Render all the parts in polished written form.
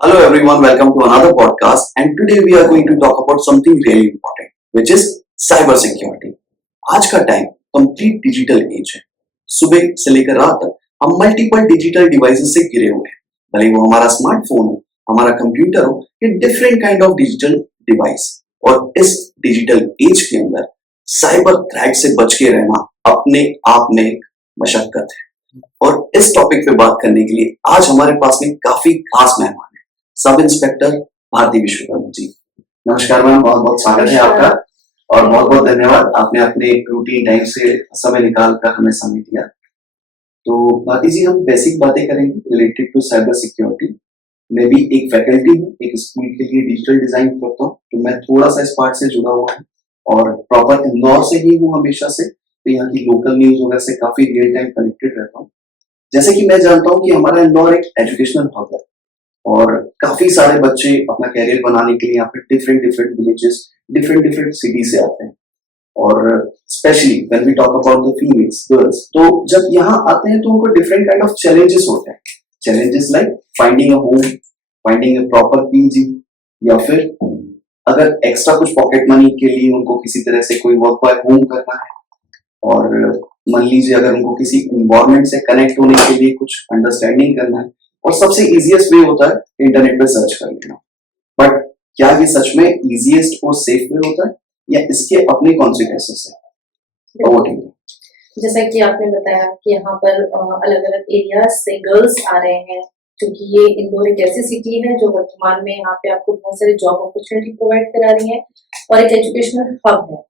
Hello everyone, welcome to another podcast and today we are going to talk about something really important which is cyber security. आज का time complete digital age है। सुबह से लेकर रात तक हम मल्टीपल डिजिटल डिवाइसेस से घिरे हुए हैं, भले वो हमारा स्मार्टफोन हो, हमारा कंप्यूटर हो या different kind of digital device. और इस डिजिटल एज के अंदर साइबर थ्रेट से बच के रहना अपने आप में एक मशक्कत है। और इस टॉपिक पे बात करने के लिए आज हमारे पास में काफी खास मेहमान है, सब इंस्पेक्टर भारती विश्वकर्मा जी। नमस्कार मैम, बहुत बहुत स्वागत है आपका और बहुत बहुत धन्यवाद, आपने अपने रूटीन टाइम से समय निकाल कर हमें समय दिया। तो भारती जी, हम बेसिक बातें करेंगे रिलेटेड टू साइबर सिक्योरिटी। मैं भी एक फैकल्टी हूँ, एक स्कूल के लिए डिजिटल डिजाइन करता हूँ, तो मैं थोड़ा सा इस पार्ट से जुड़ा हुआ हूँ और प्रॉपर इंदौर से ही हूँ हमेशा से, तो यहाँ की लोकल न्यूज वगैरह से काफी रियल टाइम कनेक्टेड रहता हूँ। जैसे कि मैं जानता हूँ कि हमारा इंदौर एक एजुकेशनल हब है और काफी सारे बच्चे अपना कैरियर बनाने के लिए यहाँ पे different different villages, different different city से आते हैं। और specially when we talk about the females girls, तो जब यहाँ आते हैं तो उनको डिफरेंट काइंड ऑफ चैलेंजेस होते हैं। Challenges like finding a home, finding a proper PG, या फिर अगर एक्स्ट्रा कुछ पॉकेट मनी के लिए उनको किसी तरह से कोई वर्क बाय होम करना है, और मान लीजिए अगर उनको किसी इन्वायरमेंट से कनेक्ट होने के लिए कुछ अंडरस्टैंडिंग करना है, और सबसे इजीएस्ट वे होता है इंटरनेट पे सर्च कर लेना। बट क्या ये सच में इजीएस्ट और सेफ वे होता है या इसके अपने कॉन्सिक्वेंसेस हैं? Over to you. जैसा कि आपने बताया कि यहाँ पर अलग अलग एरियाज से गर्ल्स आ रहे हैं, क्योंकि ये इंदौर एक ऐसी सिटी है जो वर्तमान में यहाँ पे आपको बहुत सारी जॉब अपॉर्चुनिटी प्रोवाइड करा रही है और एक एजुकेशनल हब है।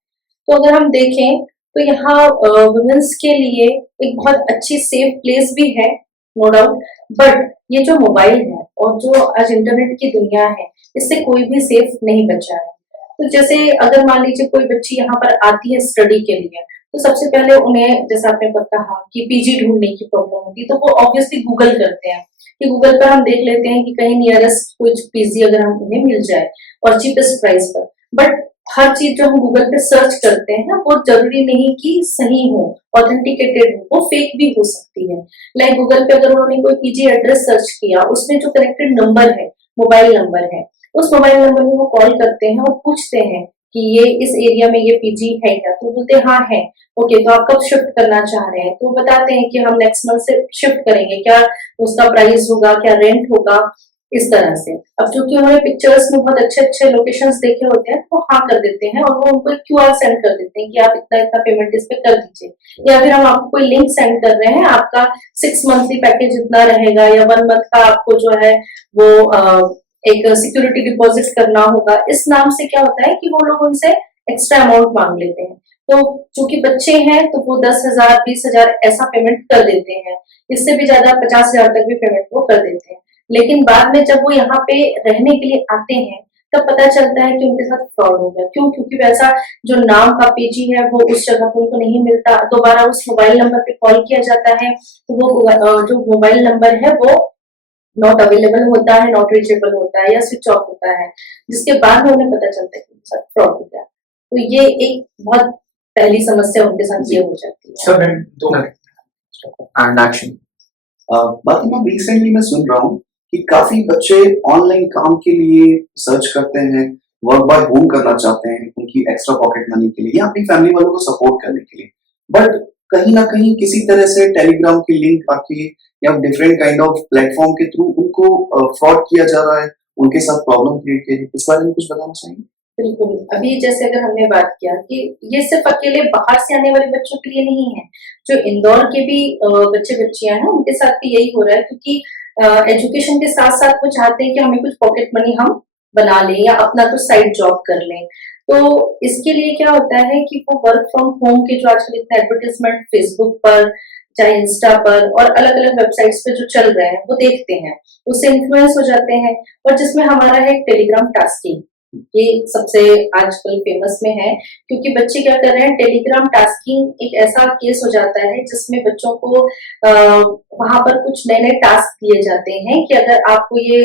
तो अगर हम देखें तो यहाँ वुमेन्स के लिए एक बहुत अच्छी सेफ प्लेस भी है, नो डाउट। बट ये जो मोबाइल है और जो आज इंटरनेट की दुनिया है, इससे कोई भी सेफ नहीं बचा है। तो जैसे अगर मान लीजिए कोई बच्ची यहाँ पर आती है स्टडी के लिए, तो सबसे पहले उन्हें, जैसा आपने कहा कि पीजी ढूंढने की प्रॉब्लम होती है, तो वो ऑब्वियसली गूगल करते हैं कि गूगल पर हम देख लेते हैं कि कहीं नियरेस्ट कुछ पीजी अगर हम उन्हें मिल जाए और चीपेस्ट प्राइस पर। बट हर चीज जो हम गूगल पे सर्च करते हैं ना, वो जरूरी नहीं कि सही हो, ऑथेंटिकेटेड हो, वो फेक भी हो सकती है। लाइक गूगल पे अगर उन्होंने कोई पीजी एड्रेस सर्च किया, उसमें जो कनेक्टेड नंबर है, मोबाइल नंबर है, उस मोबाइल नंबर में वो कॉल करते हैं और पूछते हैं कि ये इस एरिया में ये पीजी है क्या, तो बोलते हैं हाँ है। ओके, तो आप कब शिफ्ट करना चाह रहे हैं, तो बताते हैं कि हम नेक्स्ट मंथ से शिफ्ट करेंगे, क्या उसका प्राइस होगा, क्या रेंट होगा, इस तरह से। अब क्योंकि उन्होंने पिक्चर्स में बहुत अच्छे अच्छे लोकेशंस देखे होते हैं, तो हाँ कर देते हैं और वो उनको क्यूआर सेंड कर देते हैं कि आप इतना इतना पेमेंट इस पे कर दीजिए, या फिर हम आपको कोई लिंक सेंड कर रहे हैं, आपका 6 मंथली पैकेज इतना रहेगा या 1 मंथ का आपको जो है वो एक सिक्योरिटी डिपॉजिट करना होगा। इस नाम से क्या होता है कि वो लोग उनसे एक्स्ट्रा अमाउंट मांग लेते हैं। तो चूंकि बच्चे हैं तो वो 10,000 20,000 ऐसा पेमेंट कर देते हैं, इससे भी ज्यादा 50,000 तक भी पेमेंट वो कर देते हैं। लेकिन बाद में जब वो यहाँ पे रहने के लिए आते हैं, तब पता चलता है कि उनके साथ फ्रॉड हो गया। क्यों? क्योंकि वैसा जो नाम का पीजी है वो उस जगह पे उनको नहीं मिलता, दोबारा उस मोबाइल नंबर पे कॉल किया जाता है तो वो जो मोबाइल नंबर है वो नॉट अवेलेबल होता है, नॉट रीचेबल होता है या स्विच ऑफ होता है, जिसके बाद में उन्हें पता चलता है कि उनके साथ फ्रॉड हो गया। तो ये एक बहुत पहली समस्या उनके साथ ये हो जाती है। Sir ma'am, 2 minute and action. बाकी मैं रिसेंटली मैं सुन रहा हूँ कि काफी बच्चे ऑनलाइन काम के लिए सर्च करते हैं, वर्क बाय होम करना चाहते हैं उनकी एक्स्ट्रा पॉकेट मनी के लिए या अपनी फैमिली वालों को सपोर्ट करने के लिए। बट कहीं ना कहीं किसी तरह से टेलीग्राम की लिंक आके या डिफरेंट काइंड ऑफ प्लेटफॉर्म के थ्रू उनको फ्रॉड किया जा रहा है, उनके साथ प्रॉब्लम क्रिएट की। इस बारे में कुछ बताना चाहिए? बिल्कुल। अभी जैसे अगर हमने बात किया कि ये सिर्फ अकेले बाहर से आने वाले बच्चों के लिए नहीं है, जो इंदौर के भी बच्चे बच्चियां हैं उनके साथ भी यही हो रहा है, क्योंकि एजुकेशन के साथ साथ वो चाहते हैं कि हमें कुछ पॉकेट मनी हम बना लें या अपना कुछ साइड जॉब कर लें। तो इसके लिए क्या होता है कि वो वर्क फ्रॉम होम के जो आजकल इतने एडवर्टाइजमेंट फेसबुक पर, चाहे इंस्टा पर और अलग अलग वेबसाइट्स पे जो चल रहे हैं वो देखते हैं, उससे इन्फ्लुएंस हो जाते हैं। और जिसमें हमारा है टेलीग्राम टास्किंग, ये सबसे आजकल फेमस में है, क्योंकि बच्चे क्या कर रहे हैं, टेलीग्राम टास्किंग एक ऐसा केस हो जाता है जिसमें बच्चों को वहां पर कुछ नए नए टास्क दिए जाते हैं कि अगर आपको ये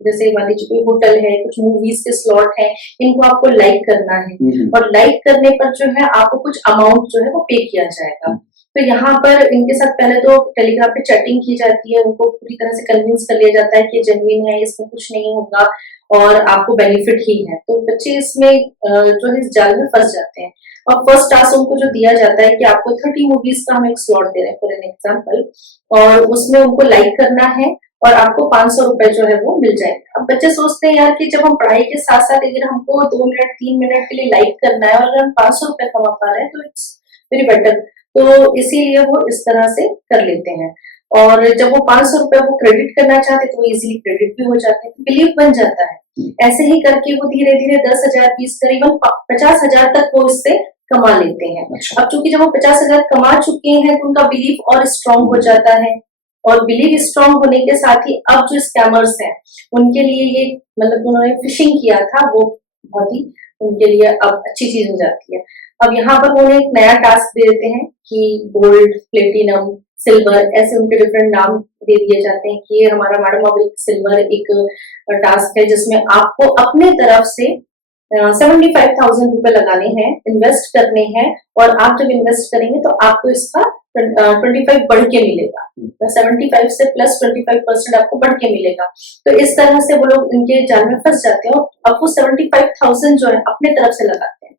जैसे मान लीजिए कोई होटल है, कुछ मूवीज के स्लॉट है, इनको आपको लाइक करना है और लाइक करने पर जो है आपको कुछ अमाउंट जो है वो पे किया जाएगा। तो यहाँ पर इनके साथ पहले तो टेलीग्राम पे चैटिंग की जाती है, उनको पूरी तरह से कन्विंस कर लिया जाता है कि जेन्युइन है, इसमें कुछ नहीं होगा और आपको बेनिफिट ही है। तो बच्चे इसमें जो है इस जाल में फंस जाते हैं। और फर्स्ट टास्क उनको जो दिया जाता है कि आपको 30 मूवीज का हम एक स्लॉट दे रहे हैं फॉर एन एग्जाम्पल, और उसमें उनको लाइक करना है और आपको 500 रुपए जो है वो मिल जाएंगे। अब बच्चे सोचते हैं यार कि जब हम पढ़ाई के साथ साथ अगर हमको 2 मिनट 3 मिनट के लिए लाइक करना है और अगर हम 500 रुपए कमा पा रहे हैं तो इट्स वेरी बेटर। तो इसीलिए वो इस तरह से कर लेते हैं। और जब वो 500 रुपए वो क्रेडिट करना चाहते तो वो इजीली क्रेडिट भी हो जाते हैं, तो बिलीव बन जाता है। ऐसे ही करके वो धीरे धीरे 10,000 20 करीबन 50,000 तक वो इससे कमा लेते हैं। अच्छा। अब चूंकि जब वो 50,000 कमा चुके हैं तो उनका बिलीव और स्ट्रांग हो जाता है, और बिलीव स्ट्रांग होने के साथ ही अब जो स्कैमर्स हैं उनके लिए ये मतलब उन्होंने फिशिंग किया था वो बहुत ही उनके लिए अब अच्छी चीज हो जाती है। अब यहाँ पर उन्हें एक नया टास्क दे देते हैं कि गोल्ड, प्लेटिनम, सिल्वर, ऐसे उनके डिफरेंट नाम दे दिए जाते हैं कि ये हमारा मैडम अब एक सिल्वर एक टास्क है जिसमें आपको अपने तरफ से 75,000 रुपए लगाने हैं, इन्वेस्ट करने हैं, और आप जब इन्वेस्ट करेंगे तो आपको इसका 25 बढ़ के मिलेगा। 75 से प्लस 25% आपको बढ़ के मिलेगा। तो इस तरह से वो लोग इनके जाल में फंस जाते हैं और अब वो 75,000 जो है अपने तरफ से लगाते हैं।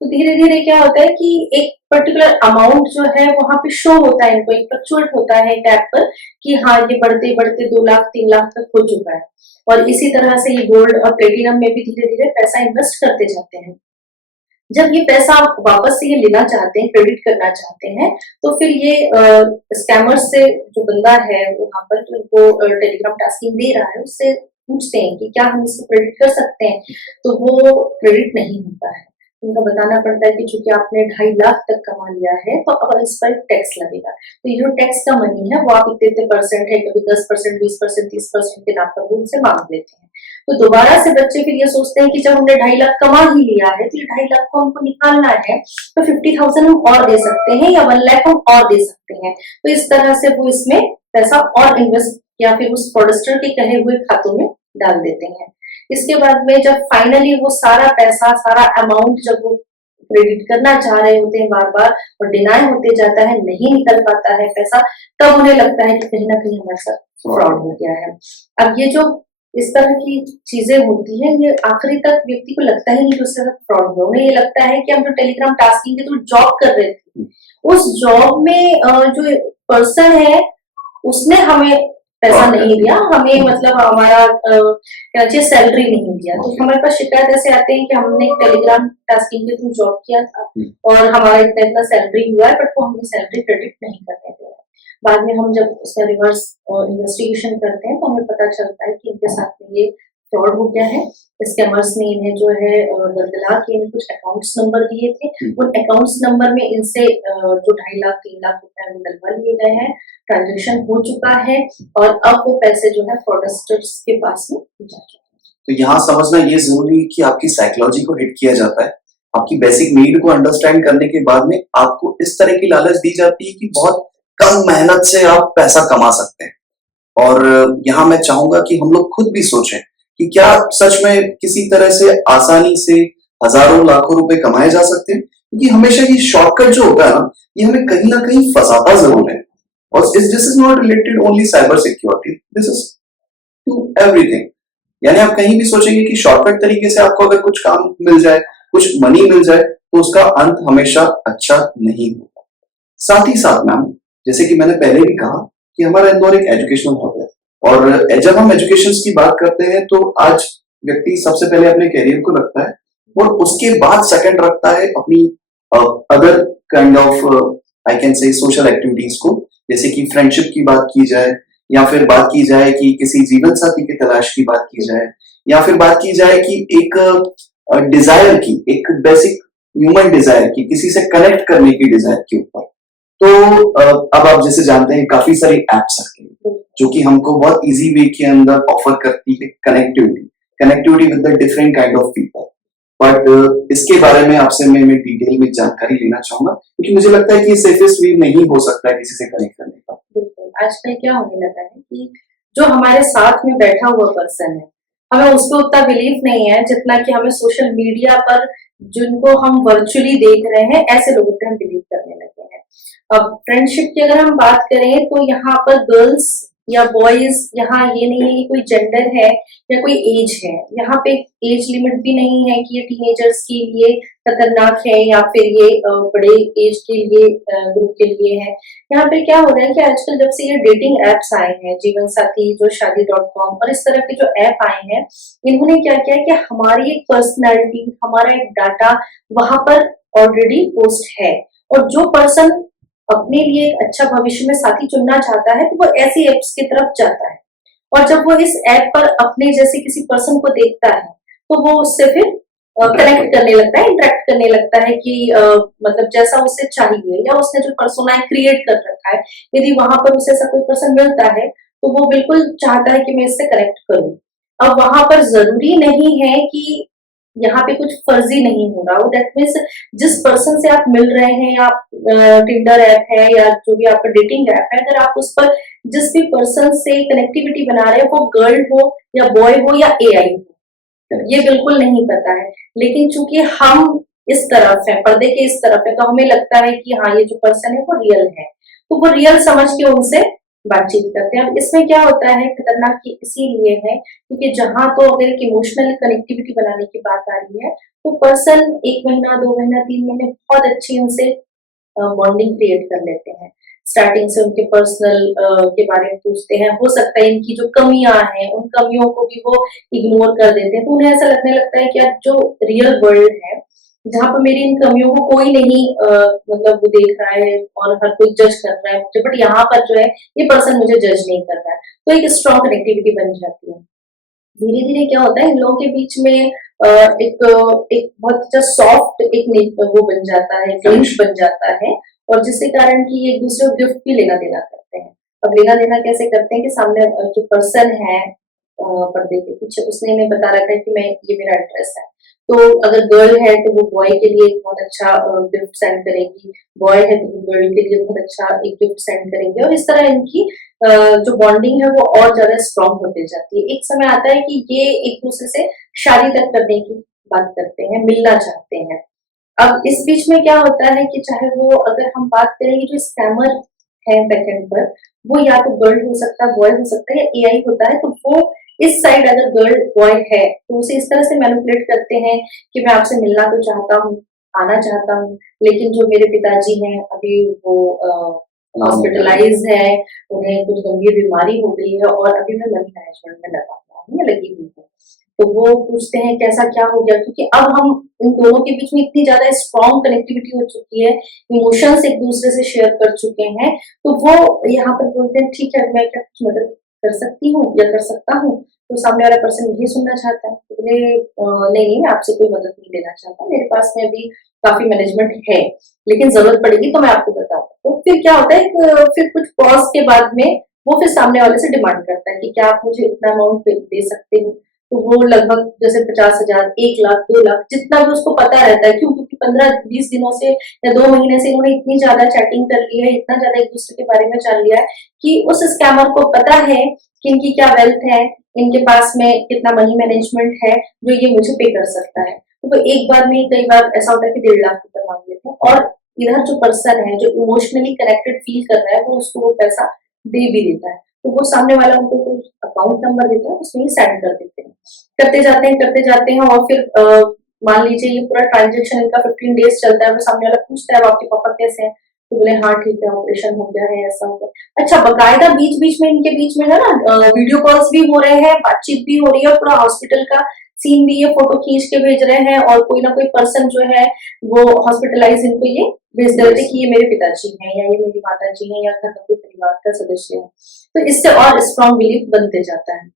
तो धीरे धीरे क्या होता है कि एक पर्टिकुलर अमाउंट जो है वहां पे शो होता है, इनको एक फ्लक्चुएट होता है एक ऐप पर कि हाँ ये बढ़ते बढ़ते 2 लाख 3 लाख तक हो चुका है। और इसी तरह से ये गोल्ड और प्लेटिनम में भी धीरे धीरे पैसा इन्वेस्ट करते जाते हैं। जब ये पैसा आप वापस से ये लेना चाहते हैं, क्रेडिट करना चाहते हैं, तो फिर ये स्कैमर्स से जो बंदा है वहां पर जो इनको टेलीग्राम टास्किंग दे रहा है उससे पूछते हैं कि क्या हम इसको क्रेडिट कर सकते हैं, तो वो क्रेडिट नहीं होता है। उनका बताना पड़ता है कि चूंकि आपने 2.5 लाख तक कमा लिया है तो अब इस पर टैक्स लगेगा। तो ये जो टैक्स का मनी है वो आप इतने परसेंट है, कभी 10%, 20%, 30% के नाम पर वो उनसे मांग लेते हैं। तो दोबारा से बच्चे फिर ये सोचते हैं कि जब हमने 2.5 लाख कमा ही लिया है तो ये 2.5 लाख को हमको निकालना है, तो 50,000 हम और दे सकते हैं या 1 लाख हम और दे सकते हैं। तो इस तरह से वो इसमें पैसा और इन्वेस्ट या फिर उस फ्रॉडस्टर के कहे हुए खातों में डाल देते हैं। इसके बाद में जब फाइनली वो सारा पैसा, सारा अमाउंट जब वो क्रेडिट करना चाह रहे होते हैं बार बार और डिनाई होते जाता है, नहीं निकल पाता है पैसा, तब उन्हें लगता है कि कहीं ना कहीं हमारे साथ फ्रॉड हो गया है। अब ये जो इस तरह की चीजें होती हैं ये आखिरी तक व्यक्ति को लगता ही नहीं कि उसके साथ फ्रॉड हुआ। उन्हें ये लगता है कि हम जो टेलीग्राम टास्किंग के थ्रू जॉब कर रहे थे उस जॉब में जो पर्सन है उसने हमें पैसा नहीं दिया, हमें मतलब हमारा क्या चाहिए सैलरी नहीं दिया। तो हमारे पास शिकायत ऐसे आते हैं कि हमने टेलीग्राम टास्किंग के थ्रू जॉब किया था और हमारा इतना इतना सैलरी हुआ है बट वो हमें सैलरी क्रेडिट नहीं करने दे रहा है। बाद में हम जब उसका रिवर्स इन्वेस्टिगेशन करते हैं तो हमें पता चलता है कि इनके साथ में ये फ्रॉड हो गया है। स्कैमर्स ने इन्हें जो है बदला के इन्हें कुछ अकाउंट्स नंबर दिए थे, उन अकाउंट्स नंबर में इनसे जो 2.5 लाख 3 लाख रुपए निकलवा लिए गए हैं, ट्रांजेक्शन हो चुका है और अब वो पैसे जो है फ्रॉडस्टर्स के पास में जा चुके हैं। तो यहाँ समझना ये जरूरी है कि आपकी साइकोलॉजी को हिट किया जाता है, आपकी बेसिक नीड को अंडरस्टैंड करने के बाद में आपको इस तरह की लालच दी जाती है कि बहुत कम मेहनत से आप पैसा कमा सकते हैं। और यहाँ मैं चाहूंगा कि हम लोग खुद भी सोचें कि क्या सच में किसी तरह से आसानी से हजारों लाखों रुपए कमाए जा सकते हैं, क्योंकि हमेशा ये शॉर्टकट जो होता है ना ये हमें कहीं ना कहीं फंसाता जरूर है। और this is not related only cyber security, this is to everything. यानी आप कहीं भी सोचेंगे कि शॉर्टकट तरीके से आपको अगर कुछ काम मिल जाए, कुछ मनी मिल जाए, तो उसका अंत हमेशा अच्छा नहीं होगा। साथ ही साथ मैम, जैसे कि मैंने पहले भी कहा कि हमारा इंदौर एक एजुकेशनल हब है और जब हम एजुकेशन की बात करते हैं तो आज व्यक्ति सबसे पहले अपने करियर को रखता है और उसके बाद सेकंड रखता है अपनी other kind of I can say social activities को, जैसे कि फ्रेंडशिप की बात की जाए या फिर बात की जाए कि किसी जीवन साथी की तलाश की बात की जाए या फिर बात की जाए कि एक डिजायर की, एक बेसिक ह्यूमन डिजायर की, किसी से कनेक्ट करने की डिजायर के ऊपर। तो अब आप जैसे जानते हैं काफी सारी एप्स हैं जो कि हमको बहुत इजी वे के अंदर ऑफर करती है connectivity with the different kind of people. But इसके बारे में आपसे मैं डिटेल में जानकारी लेना चाहूंगा क्योंकि मुझे लगता है कि सेफेस्ट वे नहीं हो सकता है किसी से कनेक्ट करने का। बिल्कुल, आजकल क्या होने लगा है कि जो हमारे साथ में बैठा हुआ पर्सन है हमें उस पर उतना बिलीव नहीं है जितना कि हमें सोशल मीडिया पर जिनको हम वर्चुअली देख रहे हैं ऐसे लोगों पे हम बिलीव करने लगे हैं। अब फ्रेंडशिप की अगर हम बात करें तो यहाँ पर गर्ल्स या बॉयज, यहाँ ये नहीं है कि कोई जेंडर है या कोई एज है। यहाँ पे एज लिमिट भी नहीं है कि ये टीनेजर्स के लिए खतरनाक है या फिर ये बड़े एज के लिए ग्रुप के लिए है। यहाँ पे क्या हो रहा है कि आजकल जब से ये डेटिंग एप्स आए हैं, जीवन साथी, जो शादी.com और इस तरह के जो ऐप आए हैं, इन्होंने क्या किया कि हमारी एक पर्सनैलिटी, हमारा एक डाटा वहां पर ऑलरेडी पोस्ट है। और जो पर्सन अपने लिए एक अच्छा भविष्य में साथी चुनना चाहता है तो वो ऐसी एप्स की तरफ जाता है। और जब वो इस ऐप पर अपने जैसे किसी पर्सन को देखता है तो वो उससे फिर कनेक्ट करने लगता है, इंटरेक्ट करने लगता है कि मतलब जैसा उसे चाहिए, या उसने जो पर्सोना क्रिएट कर रखा है, यदि वहां पर उसे ऐसा कोई पर्सन मिलता है तो वो बिल्कुल चाहता है कि मैं इससे कनेक्ट करूं। अब वहां पर जरूरी नहीं है कि यहाँ पे कुछ फर्जी नहीं हो रहा हो। दैट मीन्स जिस पर्सन से आप मिल रहे हैं, या टिंडर ऐप है या जो भी आपका डेटिंग ऐप है, अगर आप उस पर जिस भी पर्सन से कनेक्टिविटी बना रहे हो, वो गर्ल हो या बॉय हो या एआई हो, ये बिल्कुल नहीं पता है। लेकिन चूंकि हम इस तरफ है, पर्दे के इस तरफ है, तो हमें लगता है कि हाँ ये जो पर्सन है वो रियल है, तो वो रियल समझ के उनसे बातचीत करते हैं। अब इसमें क्या होता है खतरनाक की इसीलिए है क्योंकि जहां तो अगर एक इमोशनल कनेक्टिविटी बनाने की बात आ रही है तो पर्सन 1 महीना, 2 महीना, 3 महीने बहुत अच्छी उनसे बॉन्डिंग क्रिएट कर लेते हैं। स्टार्टिंग से उनके पर्सनल के बारे में पूछते हैं, हो सकता है इनकी जो कमियां हैं उन कमियों को भी वो इग्नोर कर देते हैं, तो उन्हें ऐसा लगने लगता है कि यार जो रियल वर्ल्ड है जहाँ पर मेरी इन कमियों को कोई नहीं मतलब वो देख रहा है और हर कोई जज कर रहा है मुझे, बट यहाँ पर जो है ये पर्सन मुझे जज नहीं कर रहा है, तो एक स्ट्रॉन्ग कनेक्टिविटी बन जाती है। धीरे धीरे क्या होता है इन लोगों के बीच में एक एक बहुत अच्छा सॉफ्ट एक वो बन जाता है, फ्रेंड्स बन जाता है, और जिसके कारण कि ये एक दूसरे को गिफ्ट भी लेना देना करते हैं। अब लेना देना कैसे करते हैं कि सामने जो पर्सन है पर्दे के पीछे, उसने इन्हें बता रखा है कि मैं ये मेरा एड्रेस है, तो अगर गर्ल है तो वो बॉय के लिए एक बहुत अच्छा गिफ्ट सेंड करेगी, बॉय है तो वो गर्ल के लिए बहुत अच्छा एक गिफ्ट सेंड करेंगे, और इस तरह इनकी जो बॉन्डिंग है वो और ज्यादा स्ट्रांग होती जाती है। एक समय आता है कि ये एक दूसरे से शादी तक करने की बात करते हैं, मिलना चाहते हैं। अब इस बीच में क्या होता है कि चाहे वो अगर हम बात करें कि जो स्कैमर है बैकएंड पर, वो या तो गर्ल हो सकता है, बॉय हो सकता है, या एआई होता है, तो वो इस साइड अगर गर्ल बॉय है तो उसे इस तरह से मैनिपुलेट करते हैं कि मैं आपसे मिलना तो चाहता हूँ, आना चाहता हूँ, लेकिन जो मेरे पिताजी हैं अभी वो हॉस्पिटलाइज है, उन्हें कुछ गंभीर बीमारी हो गई है और अभी मैं मनी मैनेजमेंट में लगा हुआ हूँ या लगी हुई हूँ। तो वो पूछते हैं कैसा क्या हो गया, क्योंकि अब हम इन दोनों के बीच में इतनी ज्यादा स्ट्रॉन्ग कनेक्टिविटी हो चुकी है, इमोशंस एक दूसरे से शेयर कर चुके हैं, तो वो यहाँ पर बोलते हैं ठीक है मैं क्या कुछ मदद कर सकती हूँ या कर सकता हूँ। तो सामने वाला पर्सन यही सुनना चाहता है, तो बोले नहीं मैं आपसे कोई मदद नहीं लेना चाहता, मेरे पास में अभी काफी मैनेजमेंट है, लेकिन जरूरत पड़ेगी तो मैं आपको बताऊंगा। तो फिर क्या होता है फिर कुछ पॉज के बाद में वो फिर सामने वाले से डिमांड करता है कि क्या आप मुझे इतना अमाउंट दे सकते हो, तो वो लगभग जैसे 50,000, 1 लाख, 2 लाख, जितना भी उसको पता रहता है, क्यों क्योंकि 15-20 दिनों से या 2 महीने से इन्होंने इतनी ज्यादा चैटिंग कर ली है, इतना ज्यादा एक दूसरे के बारे में जान लिया है कि उस स्कैमर को पता है कि इनकी क्या वेल्थ है, इनके पास में कितना मनी मैनेजमेंट है जो ये मुझे पे कर सकता है। तो वो एक बार में कई बार ऐसा होता है कि 1.5 लाख रुपए मांग लेते हैं, और इधर जो पर्सन है जो इमोशनली कनेक्टेड फील कर रहा है वो उसको वो पैसा दे भी देता है, तो वो सामने वाला उनको कोई अकाउंट नंबर देता है, उसमें ही सेंड कर देते हैं, करते जाते हैं और फिर मान लीजिए ये पूरा ट्रांजेक्शन इनका 15 डेज चलता है, वो सामने वाला पूछता है आपके पापा कैसे हैं, तो बोले हाँ ठीक है ऑपरेशन हो गया है, ऐसा हो गया। अच्छा, बकायदा बीच बीच में इनके बीच में है ना वीडियो कॉल्स भी हो रहे हैं, बातचीत भी हो रही है, और पूरा हॉस्पिटल का सीन भी ये फोटो खींच के भेज रहे हैं, और कोई ना कोई पर्सन जो है वो हॉस्पिटलाइज इनको ये भेज दे रहे कि ये मेरे पिताजी हैं या ये मेरी माता जी हैं या घर का कोई परिवार का सदस्य है। तो इससे और स्ट्रॉन्ग बिलीफ बनते जाता है।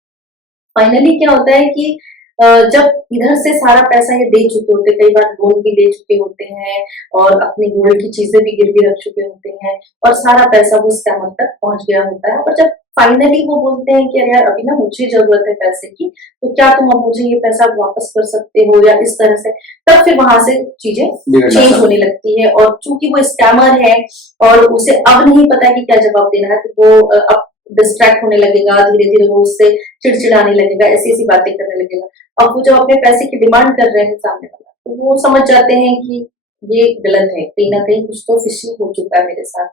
फाइनली क्या होता है कि जब इधर से सारा पैसा ये दे चुके होते, कई बार लोन भी ले चुके होते हैं और अपनी गोल्ड की चीजें भी गिरवी रख चुके होते हैं, और सारा पैसा वो स्कैमर तक पहुंच गया होता है, और जब फाइनली वो बोलते हैं कि अरे यार अभी ना मुझे जरूरत है पैसे की, तो क्या तुम अब मुझे ये पैसा वापस कर सकते हो या इस तरह से, तब फिर वहां से चीजें चेंज होने लगती है। और चूंकि वो स्कैमर है और उसे अब नहीं पता कि क्या जवाब देना है, तो वो अब डिस्ट्रैक्ट होने लगेगा, धीरे धीरे वो उससे चिड़चिड़ाने लगेगा, ऐसी ऐसी बातें करने लगेगा। अब वो जब अपने पैसे की डिमांड कर रहे हैं सामने वाला, तो वो समझ जाते हैं कि ये गलत है, कहीं ना कहीं कुछ तो फिशिंग हो चुका है मेरे साथ।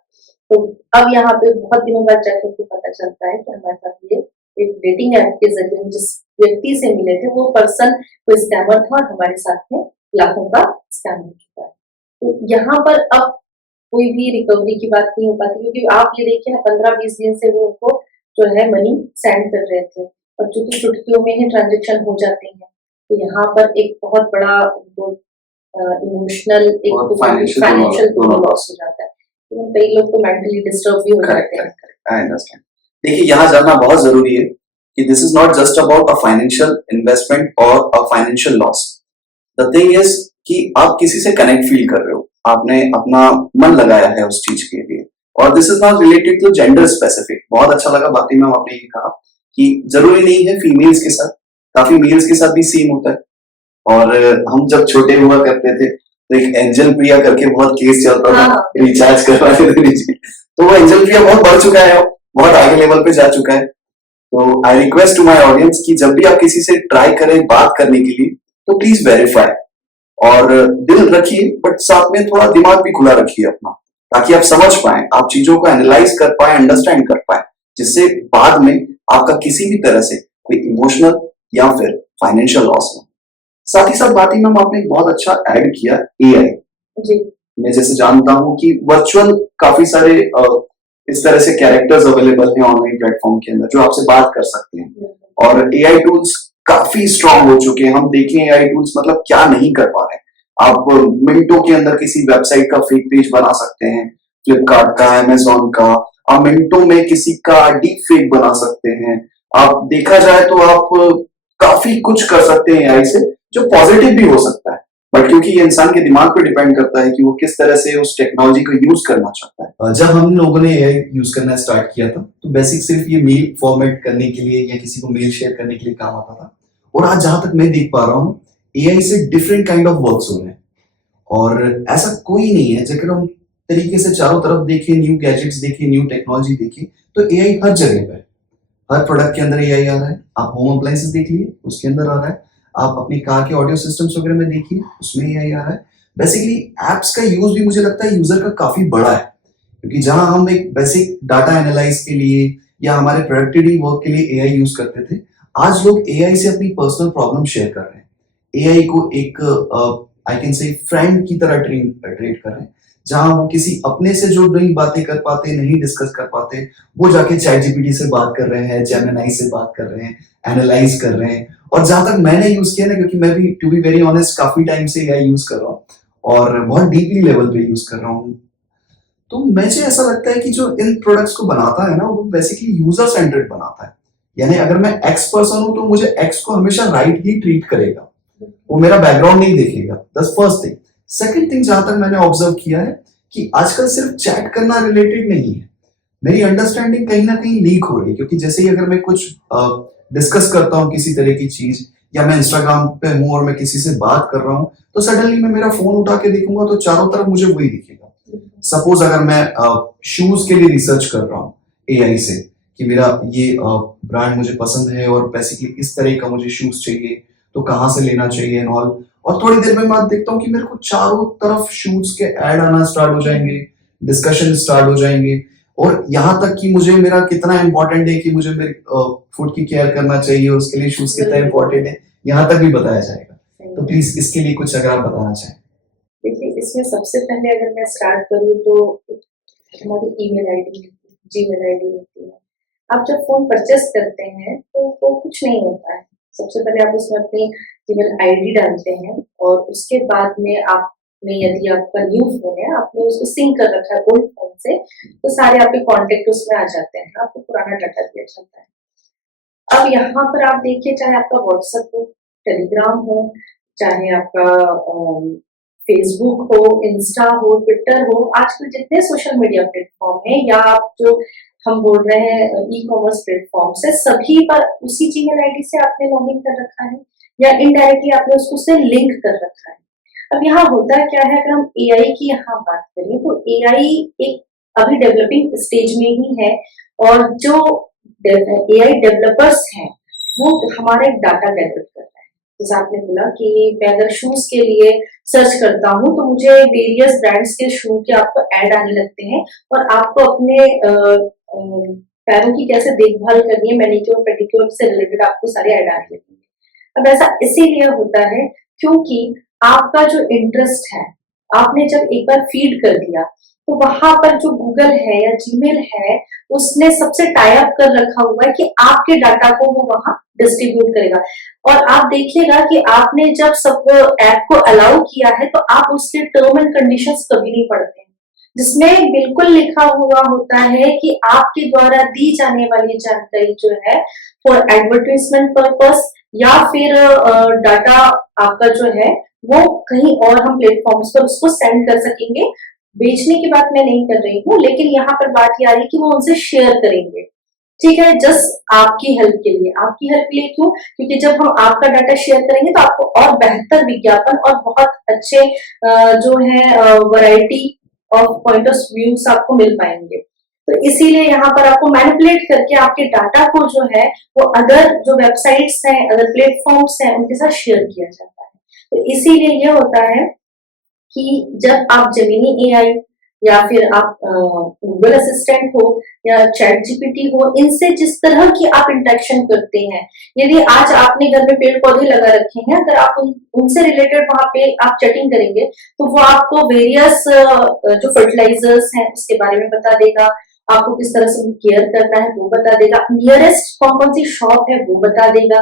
तो अब यहाँ पे बहुत दिनों बाद जाकर के पता चलता है कि हमारे साथ ये एक डेटिंग ऐप के जरिए जिस व्यक्ति से मिले थे वो पर्सन कोई स्कैमर था और हमारे साथ में लाखों का स्कैम हो चुका है। तो यहाँ पर अब कोई भी रिकवरी की बात नहीं हो पाती, क्योंकि आप ये देखिए ना 15-20 दिन से वो उनको जो है मनी सेंड कर रहे थे और चूंकि चुटकियों में ही ट्रांजेक्शन हो जाते हैं, तो यहाँ पर एक बहुत बड़ा उनको इमोशनल एक और financial फाइनेंशियल दोनों दोनों लॉस हो जाता है। तो कई लोग तो मेंटली डिस्टर्ब भी हो करेक्ट जाते हैं। Correct I understand. देखिए यहाँ जानना बहुत जरूरी है कि this is not just about a financial investment और a financial loss. The thing is कि आप किसी से कनेक्ट फील कर रहे हो, आपने अपना मन लगाया है उस चीज के लिए, और this is not related to gender specific. बहुत अच्छा लगा बाकी में आपने ये कहा कि जरूरी नहीं है फीमेल्स के साथ, काफी मेल्स के साथ भी सेम होता है। और हम जब छोटे हुआ करते थे तो एक एंजल प्रिया करके बहुत केस चलता था, हाँ। रिचार्ज करवाते थे रिचार्ज। तो वो एंजल प्रिया बहुत बढ़ चुका है, बहुत आगे लेवल पे जा चुका है। तो I request to my audience कि जब भी आप किसी से ट्राई करें बात करने के लिए तो प्लीज वेरीफाई और दिल रखिए, बट साथ में थोड़ा दिमाग भी खुला रखिए अपना, ताकि आप समझ पाए, आप चीजों को एनालाइज कर पाए, अंडरस्टैंड कर पाए, जिससे बाद में आपका किसी भी तरह से कोई इमोशनल या फिर फाइनेंशियल लॉस हो। साथ ही साथ बात ही मैम आपने एक बहुत अच्छा ऐड किया एआई। जी। मैं जैसे जानता हूं कि वर्चुअल काफी सारे इस तरह से कैरेक्टर्स अवेलेबल हैं ऑनलाइन प्लेटफॉर्म के अंदर जो आपसे बात कर सकते हैं, और एआई टूल्स काफी स्ट्रांग हो चुके हैं। हम देखें एआई टूल्स मतलब क्या नहीं कर पा रहे हैं। आप मिनटों के अंदर किसी वेबसाइट का फेक पेज बना सकते हैं, फ्लिपकार्ट का, अमेजोन का। आप मिनटों में किसी का डीप फेक बना सकते हैं। आप देखा जाए तो आप काफी कुछ कर सकते हैं एआई से, जो पॉजिटिव भी हो सकता है, बट क्योंकि ये इंसान के दिमाग पे डिपेंड करता है कि वो किस तरह से उस टेक्नोलॉजी को यूज करना चाहता है। जब हम लोगों ने एआई यूज करना स्टार्ट किया था तो बेसिक सिर्फ ये मेल फॉर्मेट करने के लिए या किसी को मेल शेयर करने के लिए काम आता था, और आज जहां तक मैं देख पा रहा हूँ एआई से डिफरेंट काइंड ऑफ वर्क्स हो रहे हैं, और ऐसा कोई नहीं है। जब हम तरीके से चारों तरफ देखें, न्यू गैजेट्स देखें, न्यू टेक्नोलॉजी देखें, तो एआई हर जगह पे है। हर प्रोडक्ट के अंदर एआई आ रहा है। आप होम अप्लायंसेस देख लिए, उसके अंदर आ रहा है। आप अपनी कार के ऑडियो सिस्टम्स वगैरह में देखिए, उसमें एआई आ रहा है। बेसिकली एप्स का यूज भी मुझे लगता है यूजर का काफी बड़ा है, क्योंकि जहां हम एक बेसिक डाटा एनालाइज के लिए या हमारे प्रोडक्टिविटी वर्क के लिए एआई यूज करते थे, आज लोग एआई से अपनी पर्सनल प्रॉब्लम शेयर कर रहे हैं। एआई को एक आई कैन से फ्रेंड की तरह ट्रीट कर रहे हैं, जहां वो किसी अपने से जो नहीं बातें कर पाते, नहीं डिस्कस कर पाते, वो जाके चैट जीपीटी से बात कर रहे हैं, जेमिनाई से बात कर रहे हैं, एनालाइज कर रहे हैं। और जहां तक मैंने यूज किया ना, क्योंकि मैं भी टू बी वेरी ऑनेस्ट काफी टाइम से एआई यूज कर रहा हूँ और बहुत डीपली लेवल पे यूज कर रहा हूँ, तो मुझे ऐसा लगता है कि जो इन प्रोडक्ट्स को बनाता है ना, वो बेसिकली यूजर सेंटर्ड बनाता है। यानी अगर मैं एक्स पर्सन हूं तो मुझे एक्स को हमेशा राइट ही ट्रीट करेगा, वो मेरा बैकग्राउंड नहीं देखेगा। That's first thing. Second thing जहां तक मैंने ऑब्जर्व किया है कि आजकल सिर्फ चैट करना रिलेटेड नहीं है, मेरी अंडरस्टैंडिंग कहीं ना कहीं लीक हो रही है। क्योंकि जैसे ही अगर मैं कुछ डिस्कस करता हूँ किसी तरह की चीज, या मैं इंस्टाग्राम पे हूँ और मैं किसी से बात कर रहा हूँ, तो सडनली मैं मेरा फोन उठा के देखूंगा तो चारों तरफ मुझे वही दिखेगा। सपोज अगर मैं शूज के लिए रिसर्च कर रहा हूँ एआई से कि मेरा ये ब्रांड मुझे पसंद है और बेसिकली इस तरह का मुझे शूज चाहिए, तो कहाँ से लेना चाहिए एंड ऑल, और थोड़ी देर में मैं देखता हूँ कि मेरे को चारों तरफ शूज के ऐड आना स्टार्ट हो जाएंगे, डिस्कशन स्टार्ट हो जाएंगे, और यहाँ तक कि मुझे मेरा कितना इंपॉर्टेंट है कि मुझे मेरे फुट की केयर करना चाहिए, उसके लिए शूज कितना इंपॉर्टेंट है, यहाँ तक भी बताया जाएगा। तो प्लीज इसके लिए कुछ अगर आप बताना चाहें। देखिए, इसमें सबसे पहले अगर मैं स्टार्ट करूँ तो हमारी ईमेल आईडी, जीमेल आईडी होती है। आप जब फोन परचेस करते हैं तो वो कुछ नहीं होता है। सबसे पहले आप उसमें अपनी जीमेल आईडी डालते हैं, और उसके बाद में आपने, यदि आपका न्यू फोन है, आपने उसको सिंक कर रखा है ओल्ड फोन से, तो सारे आपके कॉन्टेक्ट उसमें आ जाते हैं, आपको पुराना डाटा दिया जाता है। अब यहाँ पर आप देखिए, चाहे आपका व्हाट्सएप हो, टेलीग्राम हो, चाहे आपका फेसबुक हो, इंस्टा हो, ट्विटर हो, आजकल जितने सोशल मीडिया प्लेटफॉर्म है, या आप जो हम बोल रहे हैं ई कॉमर्स प्लेटफॉर्म से, सभी पर उसी जीमेल आईडी से आपने लॉगिन कर रखा है, या इनडायरेक्टली आपने उसको से लिंक कर रखा है। अब यहाँ होता क्या है, अगर हम एआई की यहाँ बात करें तो एआई एक अभी डेवलपिंग स्टेज में ही है, और जो एआई डेवलपर्स हैं वो हमारा एक डाटा गैदर कर रहे हैं। जैसे आपने बोला कि मैं अगर शूज के लिए सर्च करता हूँ तो मुझे वेरियस ब्रांड्स के शू के आपको ऐड आने लगते हैं और आपको अपने पैरों की कैसे देखभाल करनी है, मैनिक्योर पेडिक्योर से रिलेटेड आपको सारे ऐड आने लगेंगे। अब ऐसा इसीलिए होता है क्योंकि आपका जो इंटरेस्ट है, आपने जब एक बार फीड कर दिया तो वहां पर जो गूगल है या जीमेल है, उसने सबसे टाई अप कर रखा हुआ है कि आपके डाटा को वो वहां डिस्ट्रीब्यूट करेगा। और आप देखिएगा कि आपने जब सब ऐप को अलाउ किया है तो आप उसके टर्म एंड कंडीशंस कभी नहीं पढ़ते हैं, जिसमें बिल्कुल लिखा हुआ होता है कि आपके द्वारा दी जाने वाली जानकारी जो है फॉर एडवर्टाइजमेंट पर्पस या फिर डाटा आपका जो है वो कहीं और हम प्लेटफॉर्म्स पर उसको सेंड कर सकेंगे। बेचने की बात मैं नहीं कर रही हूँ, लेकिन यहाँ पर बात ये आ रही है कि वो उनसे शेयर करेंगे। ठीक है, जस्ट आपकी हेल्प के लिए। आपकी हेल्प के लिए क्यों? क्योंकि जब हम आपका डाटा शेयर करेंगे तो आपको और बेहतर विज्ञापन और बहुत अच्छे जो है variety of point of views आपको मिल पाएंगे। तो इसीलिए यहाँ पर आपको मैनिपुलेट करके आपके डाटा को जो है वो अदर जो वेबसाइट्स हैं, अदर प्लेटफॉर्म्स हैं, उनके साथ शेयर किया जाता है। तो इसीलिए ये होता है कि जब आप जेमिनी एआई या फिर आप गूगल असिस्टेंट हो या चैट जीपीटी हो, इनसे जिस तरह की आप इंटरेक्शन करते हैं, यदि आज आपने घर में पेड़ पौधे लगा रखे हैं, अगर आप उनसे रिलेटेड वहां पे आप चैटिंग करेंगे तो वो आपको वेरियस जो फर्टिलाइजर्स हैं उसके बारे में बता देगा, आपको किस तरह से केयर करना है वो बता देगा, नियरेस्ट कौन कौन सी शॉप है वो बता देगा।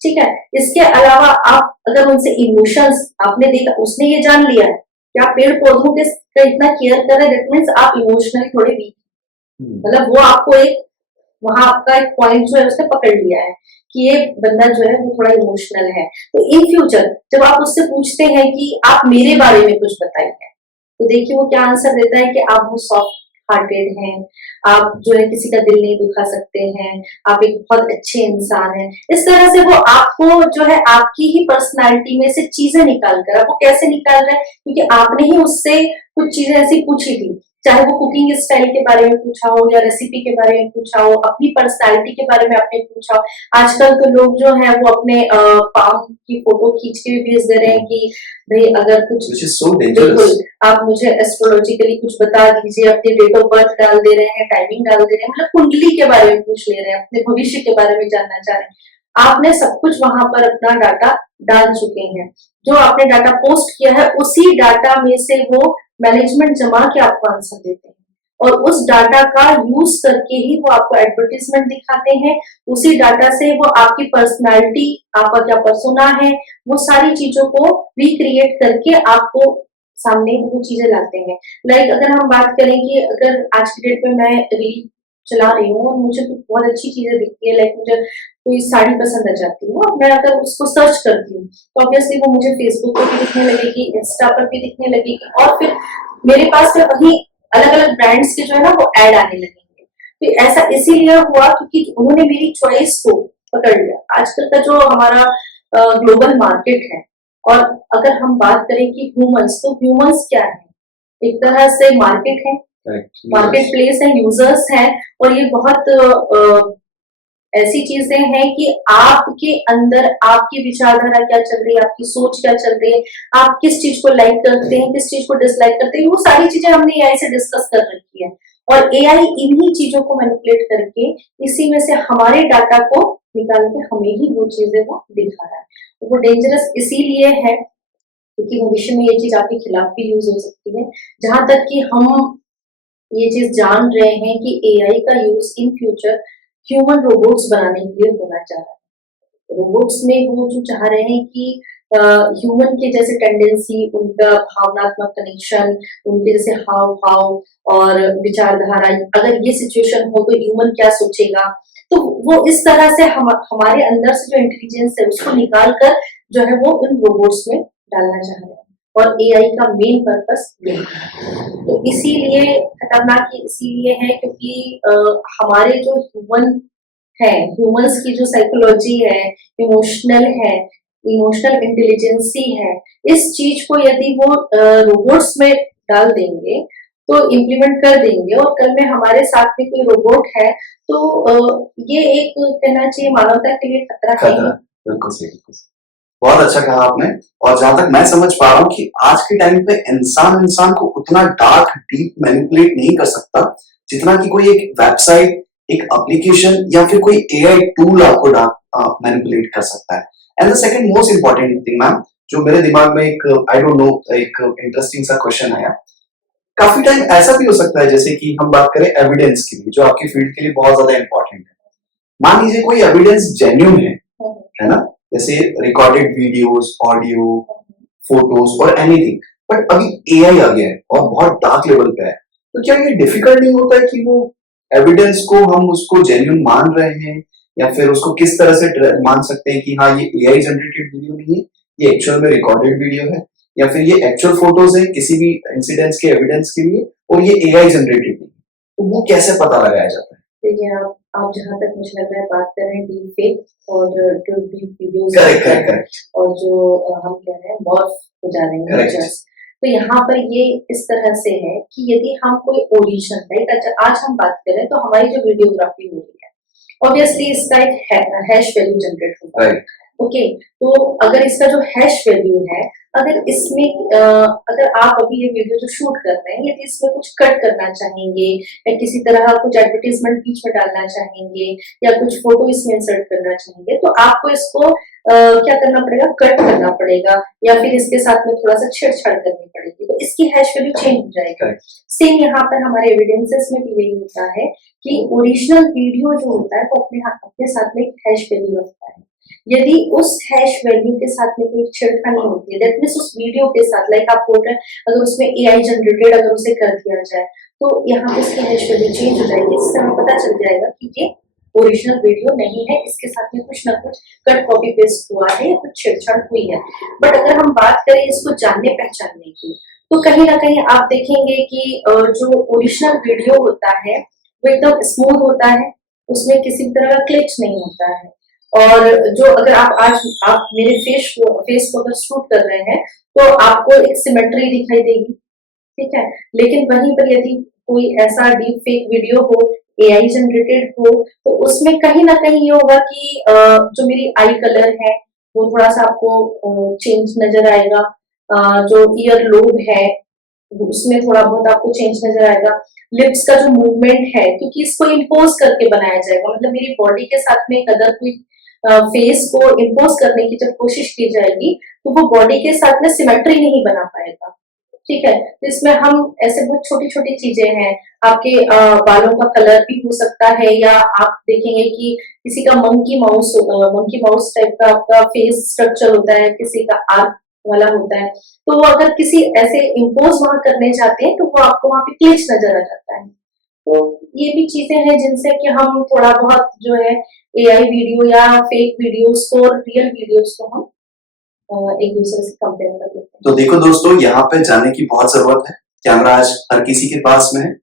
ठीक है, इसके अलावा आप अगर उनसे इमोशंस आपने देखा, उसने ये जान लिया है कि आप पेड़ पौधों के इतना केयर कर रहे हैं, दैट मीन्स आप इमोशनली थोड़े वीक, मतलब वो आपको एक वहां आपका एक पॉइंट जो है उसने पकड़ लिया है कि ये बंदा जो है वो थोड़ा इमोशनल है। तो इन फ्यूचर जब आप उससे पूछते हैं कि आप मेरे बारे में कुछ बताइए, तो देखिए वो क्या आंसर देता है कि आप बहुत सॉफ्ट हार्टेड हैं, आप जो है किसी का दिल नहीं दुखा सकते हैं, आप एक बहुत अच्छे इंसान हैं। इस तरह से वो आपको जो है आपकी ही पर्सनालिटी में से चीजें निकाल कर, आपको कैसे निकाल रहा है, क्योंकि आपने ही उससे कुछ चीजें ऐसी पूछी थी, चाहे वो कुकिंग स्टाइल के बारे में पूछा हो या रेसिपी के बारे में पूछा हो, अपनी पर्सनालिटी के बारे में आपने पूछा हो। आजकल तो लोग जो है वो अपने पाम की फोटो खींच के भी भेज दे रहे हैं कि भाई अगर कुछ so बिल्कुल आप मुझे एस्ट्रोलॉजिकली कुछ बता दीजिए, अपनी डेट ऑफ बर्थ डाल दे रहे हैं, टाइमिंग डाल दे रहे हैं, मतलब कुंडली के बारे में पूछ ले रहे हैं, अपने भविष्य के बारे में जानना चाह रहे हैं। आपने सब कुछ वहां पर अपना डाटा डाल चुके हैं, जो आपने डाटा पोस्ट किया है उसी डाटा में से वो मैनेजमेंट जमा के आपको आंसर देते हैं और उस डाटा का यूज करके ही वो आपको एडवर्टीजमेंट दिखाते हैं। उसी डाटा से वो आपकी पर्सनालिटी, आपका क्या पर्सोना है, वो सारी चीजों को रिक्रिएट करके आपको सामने वो चीजें लाते हैं। लाइक अगर हम बात करें कि अगर आज की डेट में मैं रील चला रही हूँ और मुझे कुछ बहुत अच्छी चीजें दिखती है, लाइक मुझे कोई साड़ी पसंद आ जाती है और मैं अगर उसको सर्च करती हूँ तो ऑब्वियसली वो मुझे फेसबुक पर भी दिखने लगेगी, इंस्टा पर भी दिखने लगेगी और फिर मेरे पास में वही अलग अलग ब्रांड्स के जो है ना वो ऐड आने लगेंगे। तो ऐसा इसीलिए हुआ क्योंकि उन्होंने मेरी चॉइस को पकड़ लिया। आजकल का जो हमारा ग्लोबल मार्केट है, और अगर हम बात करें कि ह्यूमंस, तो ह्यूमंस क्या है, एक तरह से मार्केट है, मार्केट प्लेस है, यूजर्स हैं, और ये बहुत ऐसी चीजें हैं कि आपके अंदर आपकी विचारधारा क्या चल रही है, आपकी सोच क्या चल रही है, आप किस चीज को लाइक करते हैं, किस चीज को डिसलाइक करते हैं, वो सारी चीजें हमने एआई से डिस्कस कर रखी है और एआई इन्हीं चीजों को मैनिपुलेट करके इसी में से हमारे डाटा को निकाल के हमें ही वो चीजें वो दिखा रहा है। तो वो डेंजरस इसीलिए है क्योंकि भविष्य में ये चीज आपके खिलाफ भी यूज हो सकती है। जहां तक कि हम ये चीज जान रहे हैं कि एआई का use in future human robots बनाने के लिए होना चाह रहा है। रोबोट्स में वो जो चाह रहे हैं कि ह्यूमन के जैसे टेंडेंसी, उनका भावनात्मक कनेक्शन, उनके जैसे हाव भाव और विचारधारा, अगर ये सिचुएशन हो तो ह्यूमन क्या सोचेगा, तो वो इस तरह से हमारे अंदर से जो इंटेलिजेंस है उसको निकाल कर जो है वो इन रोबोट्स में डालना चाह रहे हैं। और एआई का मेन पर्पस यही है। तो इसीलिए खतरनाक इसीलिए है क्योंकि हमारे जो ह्यूमन है, ह्यूमंस की जो साइकोलॉजी है, इमोशनल है, इमोशनल इंटेलिजेंसी है, इस चीज को यदि वो रोबोट्स में डाल देंगे तो इम्प्लीमेंट कर देंगे और कल में हमारे साथ में कोई रोबोट है तो ये एक कहना चाहिए मानवता के लिए खतरा है। बिल्कुल सही। बहुत अच्छा कहा आपने। और जहां तक मैं समझ पा रहा हूँ कि आज के टाइम पे इंसान इंसान को उतना डार्क डीप मैनिपुलेट नहीं कर सकता जितना कि कोई एक वेबसाइट, एक एप्लीकेशन या फिर कोई एआई टूल आपको डार्क मैनिपुलेट कर सकता है। And the second most important thing ma'am, जो मेरे दिमाग में एक आई डोंट नो एक इंटरेस्टिंग सा क्वेश्चन आया। काफी टाइम ऐसा भी हो सकता है जैसे कि हम बात करें एविडेंस की, जो आपकी फील्ड के लिए बहुत ज्यादा इंपॉर्टेंट है। मान लीजिए कोई एविडेंस जेन्युइन है ना, जैसे रिकॉर्डेड वीडियोस, ऑडियो, फोटोज और एनीथिंग, बट अभी एआई आ गया है और बहुत डार्क लेवल पे है, तो क्या ये डिफिकल्ट नहीं होता है कि वो एविडेंस को हम उसको जेन्युइन मान रहे हैं, या फिर उसको किस तरह से मान सकते हैं कि हाँ ये एआई जनरेटेड वीडियो नहीं है, ये एक्चुअल में रिकॉर्डेड वीडियो है, या फिर ये एक्चुअल फोटोज है किसी भी इंसिडेंट्स के एविडेंस के लिए और ये एआई जनरेटेड नहीं है, तो वो कैसे पता लगाया जाता है? देखिए आप जहाँ तक मुझे लग रहा है बात कर रहे हैं डीप फेक और जो deep videos correct correct correct और जो हम कह रहे हैं मॉर्फ हो जा रहे हैं करेक्ट। pictures। तो यहाँ पर ये इस तरह से है कि यदि हम कोई ओडिशन राइट, आज हम बात करें तो हमारी जो वीडियोग्राफी हो रही है ऑब्वियसली इसका एक हैश वैल्यू जनरेट होगा। राइट ओके, तो अगर इसका जो हैश वैल्यू है, अगर इसमें अगर आप अभी ये वीडियो जो शूट कर रहे हैं यदि इसमें कुछ कट करना चाहेंगे या किसी तरह कुछ एडवर्टीजमेंट बीच में डालना चाहेंगे या कुछ फोटो इसमें इंसर्ट करना चाहेंगे, तो आपको इसको क्या करना पड़ेगा, कट करना पड़ेगा या फिर इसके साथ में थोड़ा सा छेड़छाड़ करनी पड़ेगी, तो इसकी हैश वैल्यू चेंज हो जाएगी। सेम यहाँ पर हमारे एविडेंसेस में भी यही होता है कि ओरिजिनल वीडियो जो होता है वो अपने साथ में एक हैश वैल्यू रखता है। यदि उस हैश वैल्यू के साथ में कोई छेड़खानी होती है, दैट मीन्स उस वीडियो के साथ लाइक आप बोल रहे हैं अगर उसमें एआई जनरेटेड अगर उसे कर दिया जाए तो यहाँ पे उसकी हैश वैल्यू चेंज हो जाएगी। इससे हमें पता चल जाएगा कि ये ओरिजिनल वीडियो नहीं है, इसके साथ में कुछ ना कुछ कट कॉपी पेस्ट हुआ है या कुछ छेड़छाड़ हुई है। बट अगर हम बात करें इसको जानने पहचानने की, तो कहीं ना कहीं आप देखेंगे कि जो ओरिजिनल वीडियो होता है वो एकदम स्मूथ होता है, उसमें किसी तरह का क्लिच नहीं होता है। और जो अगर आप मेरे फेस को अगर शूट कर रहे हैं तो आपको एक सिमेट्री दिखाई देगी, ठीक है। लेकिन वहीं पर यदि कोई ऐसा डीप फेक वीडियो हो, एआई जनरेटेड हो, तो उसमें कहीं ना कहीं ये होगा कि जो मेरी आई कलर है वो थोड़ा सा आपको चेंज नजर आएगा, जो ईयर लोब है उसमें थोड़ा बहुत आपको चेंज नजर आएगा, लिप्स का जो मूवमेंट है क्योंकि इसको इम्पोज करके बनाया जाएगा, मतलब मेरी बॉडी के साथ में अगर कोई फेस को इम्पोज करने की जब कोशिश की जाएगी तो वो बॉडी के साथ में सिमेट्री नहीं बना पाएगा, ठीक है। तो इसमें हम ऐसे बहुत छोटी छोटी चीजें हैं, आपके बालों का कलर भी हो सकता है, या आप देखेंगे कि किसी का मंकी माउस टाइप का आपका फेस स्ट्रक्चर होता है, किसी का आर्क वाला होता है, तो वो अगर किसी ऐसे इम्पोज वहां करने जाते हैं तो वो आपको वहां पे क्लिच नजर आ जाता है। तो ये भी चीजें हैं जिनसे कि हम थोड़ा बहुत जो है एआई वीडियो या फेक वीडियोस को और रियल वीडियोस को हम एक दूसरे से कंपेयर कर लेते हैं। तो देखो दोस्तों, यहाँ पे जानने की बहुत जरूरत है। कैमरा आज हर किसी के पास में है।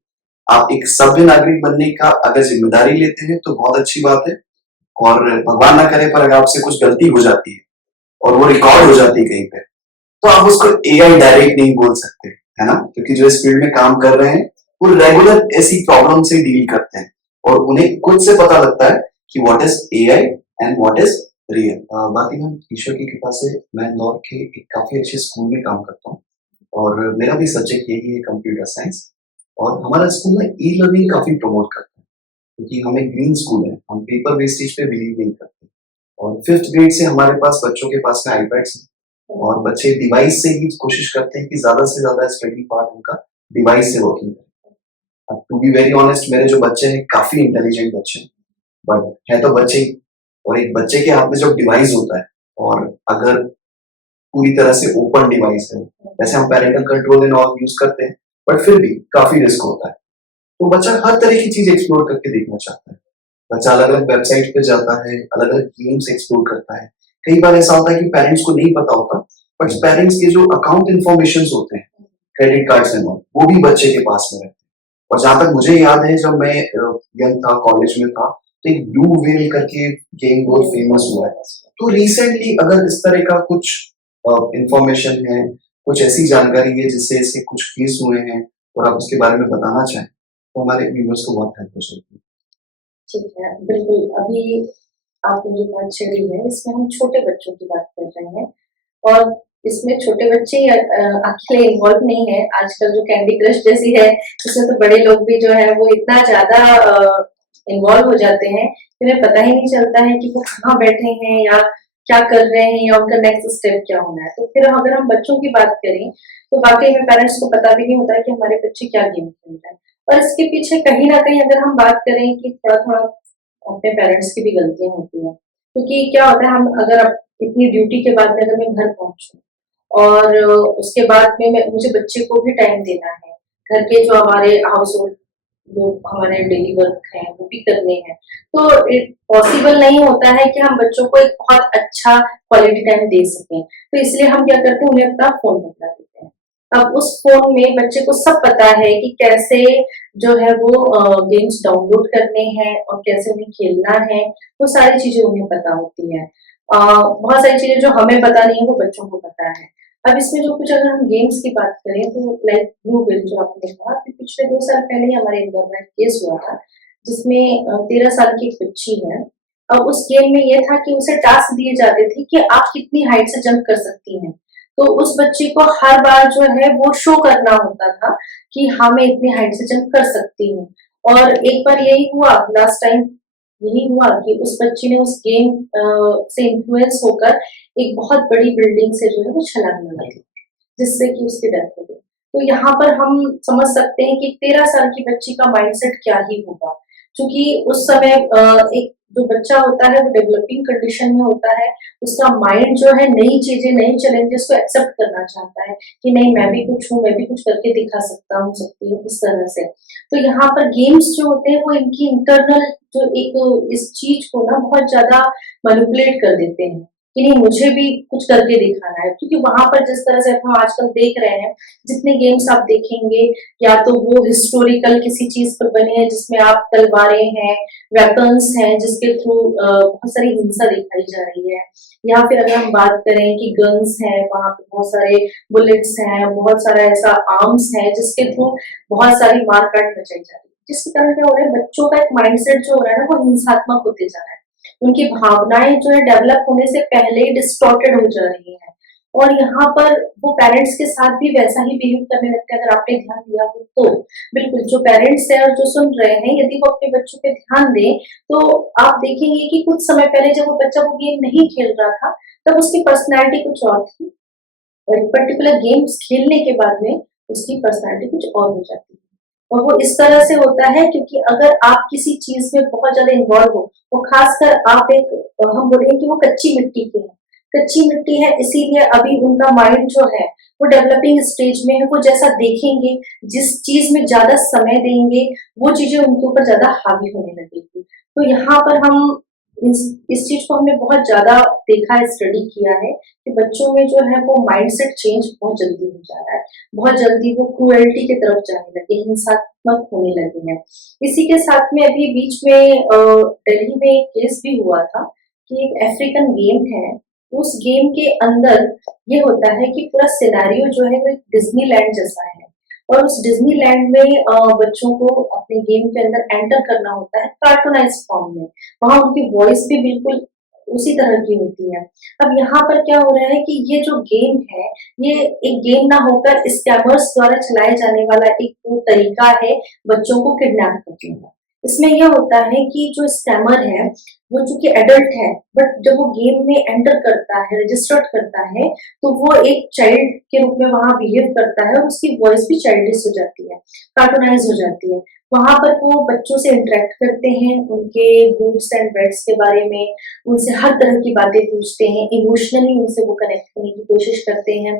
आप एक सभ्य नागरिक बनने का अगर जिम्मेदारी लेते हैं तो बहुत अच्छी बात है, और भगवान ना करे पर अगर आपसे कुछ गलती हो जाती है और वो रिकॉर्ड हो जाती है कहीं पे, तो आप उसको एआई डायरेक्ट नहीं बोल सकते, है ना, क्योंकि जो इस फील्ड में काम कर रहे हैं वो रेगुलर ऐसी प्रॉब्लम से डील करते हैं और उन्हें खुद से पता लगता है कि what is AI and what is real. बाकी मैम, ईश्वर की कृपा से मैं इंदौर के एक काफी अच्छे स्कूल में काम करता हूँ और मेरा भी सब्जेक्ट यही है, कंप्यूटर साइंस। और हमारा स्कूल में ई लर्निंग काफी प्रमोट करता है क्योंकि हम एक ग्रीन स्कूल है, हम पेपर वेस्टेज पे बिलीव नहीं करते। और 5th ग्रेड से हमारे पास बच्चों के पास में आईपैड्स हैं और बच्चे डिवाइस से ही कोशिश करते हैं कि ज्यादा से ज्यादा स्टडी पार्ट उनका डिवाइस से वर्किंग करे। अब टू बी वेरी ऑनेस्ट, मेरे जो बच्चे हैं काफी इंटेलिजेंट बच्चे हैं, बट है तो बच्चे ही। और एक बच्चे के हाथ में जब डिवाइस होता है और अगर पूरी तरह से ओपन डिवाइस है, वैसे हम parental control and all use करते हैं, बट फिर भी काफी रिस्क होता है। तो बच्चा हर तरह की चीज एक्सप्लोर करके देखना चाहता है। बच्चा अलग अलग वेबसाइट पे जाता है, अलग अलग गेम्स एक्सप्लोर करता है। कई बार ऐसा होता है कि पेरेंट्स को नहीं पता होता, बट पेरेंट्स के जो अकाउंट इन्फॉर्मेशन होते हैं, क्रेडिट कार्ड्स एंड ऑल, वो भी बच्चे के पास में रहते हैं। और जहां तक मुझे याद है, जब मैं यंग था, कॉलेज में था, तो एक ब्लू व्हेल करके गेम बहुत फेमस हुआ है। तो रिसेंटली अगर इस तरह का कुछ इंफॉर्मेशन है, कुछ ऐसी जानकारी है जिससे ऐसे कुछ केस हुए हैं और आप उसके बारे में बताना चाहें, तो हमारे व्यूअर्स को बहुत हेल्प हो सकती है। ठीक है, बिल्कुल। अभी आपने जो बात छेड़ी है इसमें हम छोटे बच्चों की बात कर रहे हैं और इसमें छोटे बच्चे ही अकेले इन्वॉल्व नहीं है। आजकल जो कैंडी क्रश जैसी है इसमें तो बड़े लोग भी जो है वो इतना ज्यादा इन्वॉल्व हो जाते हैं कि उन्हें पता ही नहीं चलता है कि वो कहाँ बैठे हैं या क्या कर रहे हैं या उनका नेक्स्ट स्टेप क्या होना है। तो फिर अगर हम बच्चों की बात करें तो वाकई में पेरेंट्स को पता भी नहीं होता है कि हमारे बच्चे क्या गेम खेल रहे हैं। और इसके पीछे कहीं ना कहीं अगर हम बात करें कि थोड़ा थोड़ा अपने पेरेंट्स की भी गलतियां होती हैं, क्योंकि क्या होता है हम अगर इतनी ड्यूटी के बाद में अगर मैं घर पहुंचूं और उसके बाद में मुझे बच्चे को भी टाइम देना है, घर के जो हमारे हाउस होल्ड जो हमारे डेली वर्क है वो भी करने हैं, तो पॉसिबल नहीं होता है कि हम बच्चों को एक बहुत अच्छा क्वालिटी टाइम दे सकें। तो इसलिए हम क्या करते हैं, उन्हें अपना फोन पकड़ा देते हैं। अब उस फोन में बच्चे को सब पता है कि कैसे जो है वो गेम्स डाउनलोड करने हैं और कैसे उन्हें खेलना है, वो सारी चीजें उन्हें पता होती है। बहुत सारी चीजें जो हमें पता नहीं है वो बच्चों को पता है। अब इसमें जो कुछ अगर हम गेम्स की बात करें तो लाइक ब्लू व्हेल जो आपने कहा कि पिछले 2 साल पहले ही हमारे इंदौर में केस हुआ था जिसमें 13 साल की एक बच्ची है। अब उस गेम में ये था कि उसे टास्क दिए जाते थे कि आप कितनी हाइट से जंप कर सकती हैं। तो उस बच्ची को हर बार जो है वो शो करना होता था कि हाँ मैं इतनी हाइट से जंप कर सकती हूँ। और एक बार यही हुआ, लास्ट टाइम यही हुआ कि उस बच्ची ने उस गेम से इन्फ्लुएंस होकर एक बहुत बड़ी बिल्डिंग से जो है वो छलांग लगा दी, जिससे कि उसकी डेथ हो गई। तो यहाँ पर हम समझ सकते हैं कि 13 साल की बच्ची का माइंडसेट क्या ही होगा, क्योंकि उस समय एक जो बच्चा होता है वो डेवलपिंग कंडीशन में होता है। उसका माइंड जो है नई चीजें, नई चैलेंजेस को एक्सेप्ट करना चाहता है कि नहीं मैं भी कुछ हूँ, मैं भी कुछ करके दिखा सकता हूँ, सकती हूँ, इस तरह से। तो यहाँ पर गेम्स जो होते हैं वो इनकी इंटरनल जो एक इस चीज को ना बहुत ज्यादा मैनिपुलेट कर देते हैं कि नहीं मुझे भी कुछ करके दिखाना है। क्योंकि वहां पर जिस तरह से हम आजकल देख रहे हैं, जितने गेम्स आप देखेंगे या तो वो हिस्टोरिकल किसी चीज पर बने हैं जिसमें आप तलवारें हैं, वेपन्स हैं जिसके थ्रू बहुत सारी हिंसा दिखाई जा रही है, या फिर अगर हम बात करें कि गन्स हैं, वहां पे बहुत सारे बुलेट्स हैं, बहुत सारा ऐसा आर्म्स है जिसके थ्रू बहुत सारी मारकाट मचाई जा रही है, जिसके कारण क्या हो रहा है बच्चों का एक माइंडसेट जो हो रहा है ना वो हिंसात्मक होते जा रहा है। उनकी भावनाएं जो है डेवलप होने से पहले ही डिस्टॉर्टेड हो जा रही हैं। और यहाँ पर वो पेरेंट्स के साथ भी वैसा ही बिहेव करने लगते हैं। अगर आपने ध्यान दिया हो तो बिल्कुल जो पेरेंट्स हैं और जो सुन रहे हैं, यदि वो अपने बच्चों पे ध्यान दें तो आप देखेंगे कि कुछ समय पहले जब वो बच्चा वो गेम नहीं खेल रहा था तब उसकी पर्सनैलिटी कुछ और थी, और पर्टिकुलर गेम्स खेलने के बाद में उसकी पर्सनैलिटी कुछ और हो जाती है। और वो इस तरह से होता है क्योंकि अगर आप किसी चीज में बहुत ज्यादा इन्वॉल्व हो, तो खासकर आप एक हम बोलेंगे कि वो कच्ची मिट्टी के हैं, कच्ची मिट्टी है इसीलिए अभी उनका माइंड जो है वो डेवलपिंग स्टेज में है। वो जैसा देखेंगे, जिस चीज में ज्यादा समय देंगे, वो चीजें उनके ऊपर ज्यादा हावी होने लगेगी। तो यहाँ पर हम इस चीज को हमने बहुत ज्यादा देखा है, स्टडी किया है कि बच्चों में जो है वो माइंडसेट चेंज बहुत जल्दी हो जा रहा है, बहुत जल्दी वो क्रूएल्टी की तरफ जाने लगे, हिंसात्मक होने लगे हैं। इसी के साथ में अभी बीच में दिल्ली में एक केस भी हुआ था कि एक अफ्रीकन गेम है, उस गेम के अंदर ये होता है कि पूरा सिनेरियो जो है वो डिज्नीलैंड जैसा है, और उस डिज्नीलैंड में बच्चों को अपने गेम के अंदर एंटर करना होता है कार्टूनाइज फॉर्म में। वहां उनकी वॉइस भी बिल्कुल उसी तरह की होती है। अब यहाँ पर क्या हो रहा है कि ये जो गेम है ये एक गेम ना होकर स्कैमर्स द्वारा चलाए जाने वाला एक वो तरीका है बच्चों को किडनैप करने का। इसमें यह होता है कि जो स्कैमर है वो चूंकि एडल्ट है, बट जब वो गेम में एंटर करता है, रजिस्टर्ड करता है, तो वो एक चाइल्ड के रूप में वहां बिहेव करता है और उसकी वॉइस भी चाइल्डिश हो जाती है, कार्टूनाइज हो जाती है। वहां पर वो बच्चों से इंटरेक्ट करते हैं, उनके गुड्स एंड बेड्स के बारे में उनसे हर तरह की बातें पूछते हैं, इमोशनली उनसे वो कनेक्ट करने की कोशिश करते हैं।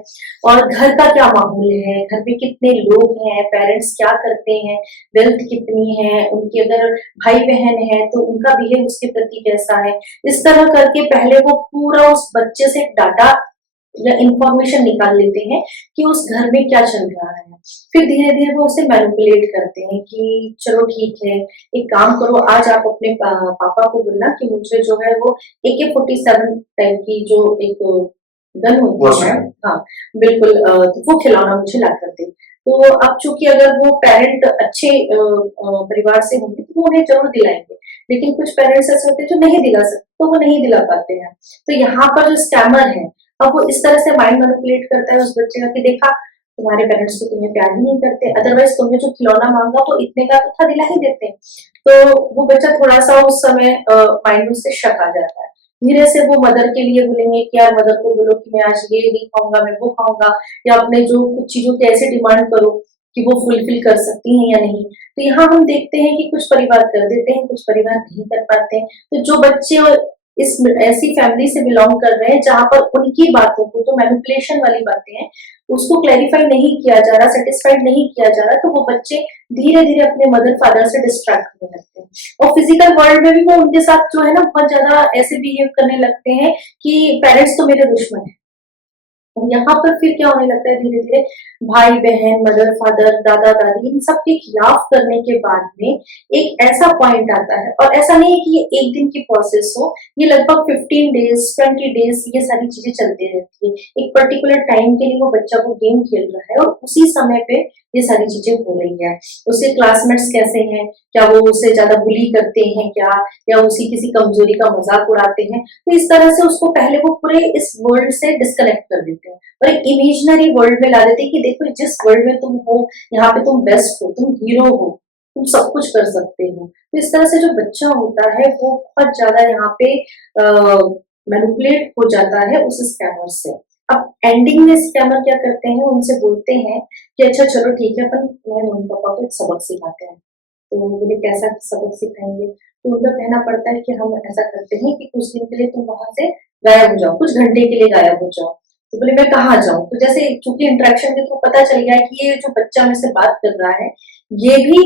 और घर का क्या माहौल है, घर में कितने लोग हैं, पेरेंट्स क्या करते हैं, वेल्थ कितनी है, उनके अगर भाई बहन है तो उनका बिहेव उसके प्रति कैसा है, इस तरह करके पहले वो पूरा उस बच्चे से डाटा या इंफॉर्मेशन निकाल लेते हैं कि उस घर में क्या चल रहा है। फिर धीरे धीरे वो उसे मैनिपुलेट करते हैं कि चलो ठीक है, एक काम करो, आज आप अपने पापा को बोलना कि मुझे जो है वो AK-47 टाइप की जो एक गन होती है, हाँ बिल्कुल, तो वो खिलौना मुझे ला कर दे। तो अब चूंकि अगर वो पेरेंट अच्छे परिवार से होंगे तो वो उन्हें जरूर दिलाएंगे, लेकिन कुछ पेरेंट्स ऐसे होते हैं जो नहीं दिला सकते, तो वो नहीं दिला पाते हैं। तो यहाँ पर जो स्कैमर है, अब वो इस तरह से माइंड मैनिपुलेट करता है उस बच्चे का कि देखा तुम्हारे पेरेंट्स तो तुम्हें प्यार ही नहीं करते, अदरवाइज तुमने जो खिलौना मांगा वो इतने का तो था, दिला ही देते हैं। तो वो बच्चा थोड़ा सा उस समय माइंड में उससे शक आ जाता है। धीरे से वो मदर के लिए बोलेंगे कि यार मदर को बोलो कि मैं आज ये नहीं खाऊंगा, मैं वो खाऊंगा, या अपने जो कुछ चीजों की ऐसे डिमांड करो कि वो फुलफिल कर सकती हैं या नहीं। तो यहाँ हम देखते हैं कि कुछ परिवार कर देते हैं, कुछ परिवार नहीं कर पाते हैं। तो जो बच्चे इस ऐसी फैमिली से बिलोंग कर रहे हैं जहां पर उनकी बातों को, जो मैनिपुलेशन वाली बातें हैं, उसको क्लैरिफाई नहीं किया जा रहा, सेटिस्फाइड नहीं किया जा रहा, तो वो बच्चे धीरे धीरे अपने मदर फादर से डिस्ट्रैक्ट होने लगते हैं। और फिजिकल वर्ल्ड में भी वो उनके साथ जो है ना बहुत ज्यादा ऐसे बिहेव करने लगते हैं कि पेरेंट्स तो मेरे दुश्मन है। और यहाँ पर फिर क्या होने लगता है, धीरे धीरे भाई बहन, मदर फादर, दादा दादी, इन सब के खिलाफ करने के बाद में एक ऐसा पॉइंट आता है, और ऐसा नहीं है कि ये एक दिन की प्रोसेस हो, ये लगभग 15 डेज 20 डेज ये सारी चीजें चलती रहती है। एक पर्टिकुलर टाइम के लिए वो बच्चा वो गेम खेल रहा है और उसी समय पे ये सारी चीजें हो रही है। उसके क्लासमेट्स कैसे हैं, क्या वो उससे ज्यादा बुली करते हैं क्या, या उसी किसी कमजोरी का मजाक उड़ाते हैं, तो इस तरह से उसको पहले वो पूरे इस वर्ल्ड से डिस्कनेक्ट कर देते हैं और एक इमेजिनरी वर्ल्ड में ला देते हैं कि देखो जिस वर्ल्ड में तुम हो, यहाँ पे तुम बेस्ट हो, तुम हीरो हो, तुम सब कुछ कर सकते हो। तो इस तरह से जो बच्चा होता है वो बहुत ज्यादा यहाँ पे मैनिपुलेट हो जाता है उस स्कैमर से। अब एंडिंग में स्कैमर क्या करते हैं, उनसे बोलते हैं कि अच्छा चलो ठीक है, अपन तुम्हारे मम्मी पापा को एक सबक सिखाते हैं। तो बोले कैसा सबक सिखाएंगे, तो उनका कहना पड़ता है कि हम ऐसा करते हैं कि कुछ दिन के लिए तुम वहां से गायब हो जाओ, कुछ घंटे के लिए गायब हो जाओ। तो बोले मैं कहाँ जाऊं, तो जैसे चूंकि इंटरेक्शन के थ्रू पता चल गया है कि ये जो बच्चा मेरे से बात कर रहा है ये भी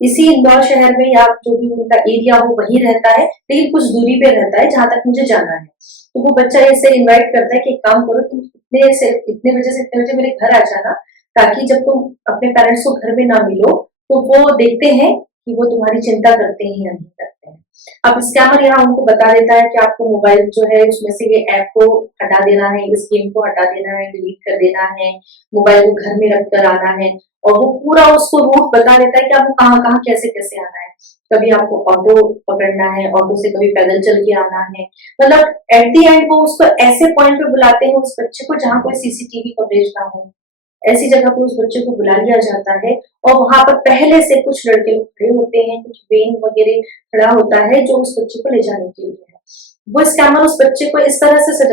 इसी इंदौर शहर में या जो भी उनका एरिया हो वही रहता है, लेकिन कुछ दूरी पे रहता है जहां तक मुझे जाना है। तो वो बच्चा ऐसे इनवाइट करता है कि एक काम करो, तुम इतने बजे से इतने बजे मेरे घर आ जाना, ताकि जब तुम अपने पेरेंट्स को घर में ना मिलो तो वो देखते हैं कि वो तुम्हारी चिंता करते हैं या नहीं करते हैं। अब स्कैमर यहाँ उनको बता देता है कि आपको मोबाइल जो है उसमें से ये ऐप को हटा देना है, इस गेम को हटा देना है, डिलीट कर देना है, मोबाइल को घर में रख कर आना है, और वो पूरा उसको रूट बता देता है कि आपको कहाँ कहाँ कैसे कैसे आना है। कभी आपको ऑटो पकड़ना है, ऑटो से कभी पैदल चल के आना है, मतलब एट दी एंड वो उसको ऐसे पॉइंट पे बुलाते हैं उस बच्चे को जहाँ कोई सीसीटीवी कवरेज ना हो, ऐसी जगह पे उस बच्चे को बुला लिया जाता है। और वहां पर पहले से कुछ लड़के लोग खड़े होते हैं, कुछ वेन वगैरह खड़ा होता है जो उस बच्चे को ले जाने के लिए है। वो स्कैमर उस बच्चे को इस तरह से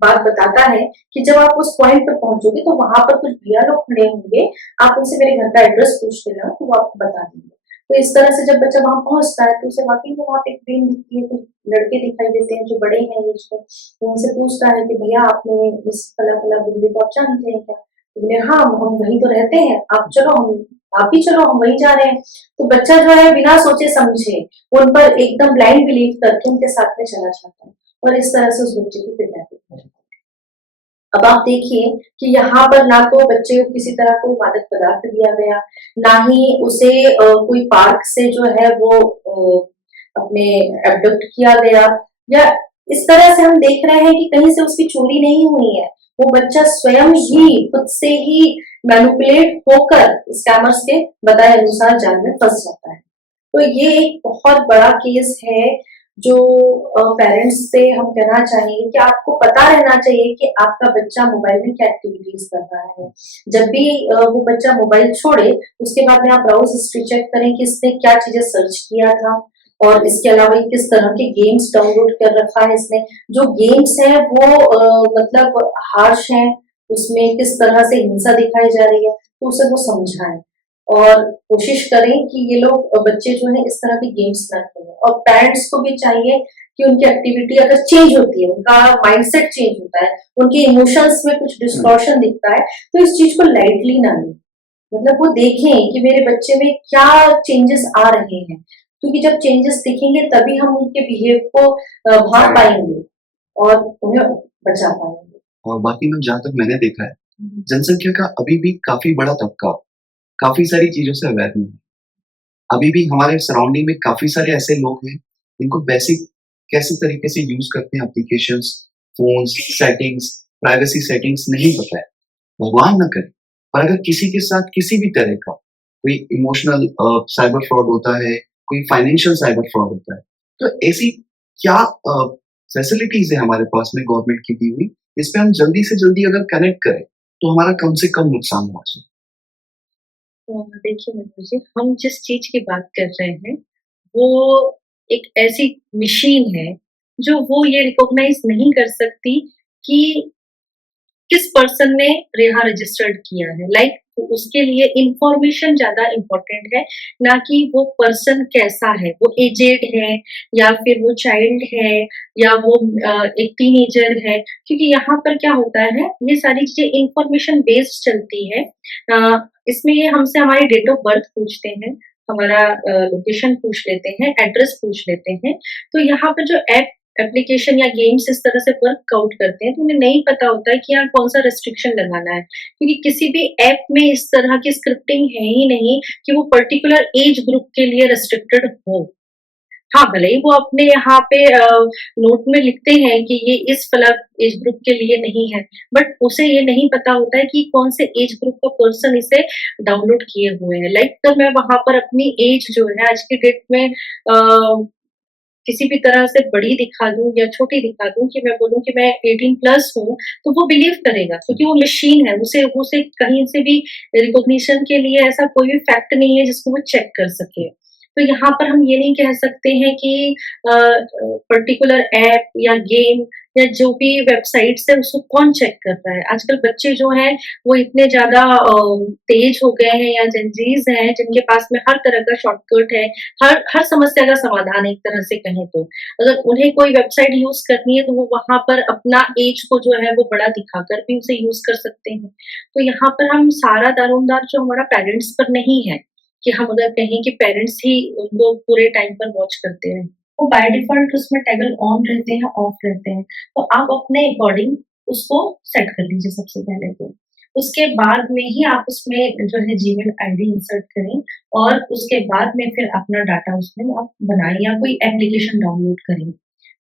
बात बताता है कि जब आप उस पॉइंट पे पहुंचोगे तो वहां पर कुछ भैया लोग खड़े होंगे, आप उनसे मेरे घर का एड्रेस पूछ लेना तो वो आपको बता देंगे। तो इस तरह से जब बच्चा वहां पहुंचता है तो उसे वाकई में वहां पे एक वेन दिखती है, कुछ लड़के दिखाई देते हैं जो बड़े हैं एज में। तो उनसे पूछता है कि भैया आपने इस फला फला बिल्डिंग को आप जानते हैं क्या, तो बोले हाँ हम वहीं तो रहते हैं, आप चलो, हम आप ही चलो, हम वहीं जा रहे हैं। तो बच्चा जो है बिना सोचे समझे उन पर एकदम ब्लाइंड बिलीव करके उनके साथ में चला जाता है और इस तरह से उस बच्चे की किडनैपिंग हो जाती है। अब आप देखिए कि यहाँ पर ना तो बच्चे को किसी तरह कोई मादक पदार्थ दिया गया, ना ही उसे कोई पार्क से जो है वो अपने एबडक्ट किया गया, या इस तरह से हम देख रहे हैं कि कहीं से उसकी चोरी नहीं हुई है। वो बच्चा स्वयं ही खुद से ही मैनिपुलेट होकर स्कैमर्स के बताए अनुसार जाल में फंस जाता है। तो ये एक बहुत बड़ा केस है जो पेरेंट्स से हम कहना चाहेंगे कि आपको पता रहना चाहिए कि आपका बच्चा मोबाइल में क्या एक्टिविटीज कर रहा है। जब भी वो बच्चा मोबाइल छोड़े उसके बाद में आप ब्राउज हिस्ट्री चेक करें कि इसने क्या चीजें सर्च किया था, और इसके अलावा ये किस तरह के गेम्स डाउनलोड कर रखा है इसने। जो गेम्स हैं वो मतलब हार्श हैं, उसमें किस तरह से हिंसा दिखाई जा रही है, तो उसे वो समझाएं और कोशिश करें कि ये लोग बच्चे जो है इस तरह के गेम्स ना खेलें। और पेरेंट्स को भी चाहिए कि उनकी एक्टिविटी अगर चेंज होती है, उनका माइंडसेट चेंज होता है, उनके इमोशंस में कुछ डिस्टॉर्शन दिखता है, तो इस चीज को लाइटली ना लें। मतलब वो देखें कि मेरे बच्चे में क्या चेंजेस आ रहे हैं, क्योंकि जब चेंजेस दिखेंगे तभी हम उनके बिहेव को भाग पाएंगे और उन्हें बचा पाएंगे। और बाकी में जहाँ तक मैंने देखा है, जनसंख्या का अभी भी काफी बड़ा तबका काफी सारी चीजों से अवैध नहीं है। अभी भी हमारे सराउंडिंग में काफी सारे ऐसे लोग हैं जिनको बेसिक कैसे तरीके से यूज करते हैं applications, phones, settings, privacy settings नहीं पता है। भगवान न करे और अगर किसी के साथ किसी भी तरह का कोई इमोशनल साइबर फ्रॉड होता है, कोई फाइनेंशियल साइबर फ्रॉड होता है, तो ऐसी क्या फैसिलिटीज है हमारे पास में गवर्नमेंट की दी हुई, इस पे हम जल्दी से जल्दी अगर कनेक्ट करें तो हमारा कम से कम नुकसान हो जाए। देखिए मनोज जी, हम जिस चीज की बात कर रहे हैं वो एक ऐसी मशीन है जो वो ये रिकॉग्नाइज नहीं कर सकती कि किस पर्सन ने रेहा रजिस्टर्ड किया है। उसके लिए इंफॉर्मेशन ज्यादा इम्पोर्टेंट है, ना कि वो पर्सन कैसा है, वो एजेड है या फिर वो चाइल्ड है या वो एक टीनेजर है। क्योंकि यहाँ पर क्या होता है, ये सारी चीजें इंफॉर्मेशन बेस्ड चलती है। इसमें ये हमसे हमारी डेट ऑफ बर्थ पूछते हैं, हमारा लोकेशन पूछ लेते हैं, एड्रेस पूछ लेते हैं। तो यहाँ पर जो एप्लीकेशन या गेम्स इस तरह से वर्कआउट करते हैं तो उन्हें नहीं पता होता है कि यहाँ कौन सा रेस्ट्रिक्शन लगाना है, क्योंकि किसी भी ऐप में इस तरह की स्क्रिप्टिंग है ही नहीं कि वो पर्टिकुलर एज ग्रुप के लिए रेस्ट्रिक्टेड हो। हाँ, भले ही वो अपने यहाँ पे नोट में लिखते हैं कि ये इस फला एज ग्रुप के लिए नहीं है, बट उसे ये नहीं पता होता है कि कौन से एज ग्रुप का पर्सन इसे डाउनलोड किए हुए हैं। तो मैं वहां पर अपनी एज जो है आज की डेट में किसी भी तरह से बड़ी दिखा दूं या छोटी दिखा दूं, कि मैं बोलूं कि मैं 18 प्लस हूँ, तो वो बिलीव करेगा, क्योंकि वो मशीन है। उसे कहीं से भी रिकॉग्निशन के लिए ऐसा कोई भी फैक्ट नहीं है जिसको वो चेक कर सके। तो यहाँ पर हम ये नहीं कह सकते हैं कि पर्टिकुलर ऐप या गेम या जो भी वेबसाइट्स है उसको कौन चेक कर रहा है। आजकल बच्चे जो हैं वो इतने ज्यादा तेज हो गए हैं, या जेनजीज हैं जिनके पास में हर तरह का शॉर्टकट है, हर समस्या का समाधान है एक तरह से कहें तो। अगर उन्हें कोई वेबसाइट यूज करनी है तो वो वहां पर अपना एज को जो है वो बड़ा दिखाकर भी उसे यूज कर सकते हैं। तो यहाँ पर हम सारा दारोमदार जो हमारा पेरेंट्स पर नहीं है, कि हम अगर कहें कि पेरेंट्स ही उनको पूरे टाइम पर वॉच करते हैं, वो बाय डिफॉल्ट उसमें टैगल ऑन रहते हैं, ऑफ रहते हैं। तो आप अपने अकॉर्डिंग उसको सेट कर लीजिए सबसे पहले तो। उसके बाद में ही आप उसमें जो है जीमेल आईडी इंसर्ट करें, और उसके बाद में फिर अपना डाटा उसमें आप बनाएं या कोई एप्लीकेशन डाउनलोड करें,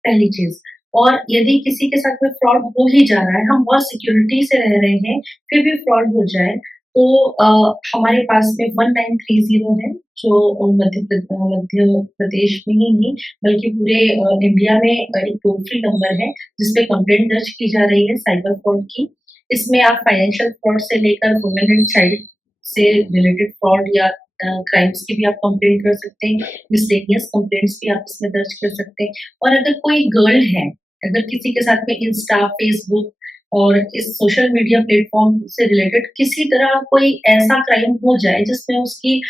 पहली चीज। और यदि किसी के साथ में फ्रॉड हो ही जा रहा है, हम बहुत सिक्योरिटी से रह रहे हैं, फिर भी फ्रॉड हो जाए, तो हमारे पास में 1930 है, जो मध्य प्रदेश में ही नहीं बल्कि पूरे इंडिया में एक टोल फ्री नंबर है जिसपे कंप्लेंट दर्ज की जा रही है साइबर फ्रॉड की। इसमें आप फाइनेंशियल फ्रॉड से लेकर वुमेन एंड चाइल्ड से रिलेटेड फ्रॉड या क्राइम्स की भी आप कंप्लेंट कर सकते हैं, मिसलेनियस कंप्लेंट्स भी आप इसमें दर्ज कर सकते हैं। और अगर कोई गर्ल है, अगर किसी के साथ में इंस्टा, फेसबुक और इस सोशल मीडिया प्लेटफॉर्म से रिलेटेड किसी तरह कोई ऐसा क्राइम हो जाए जिसमें उसकी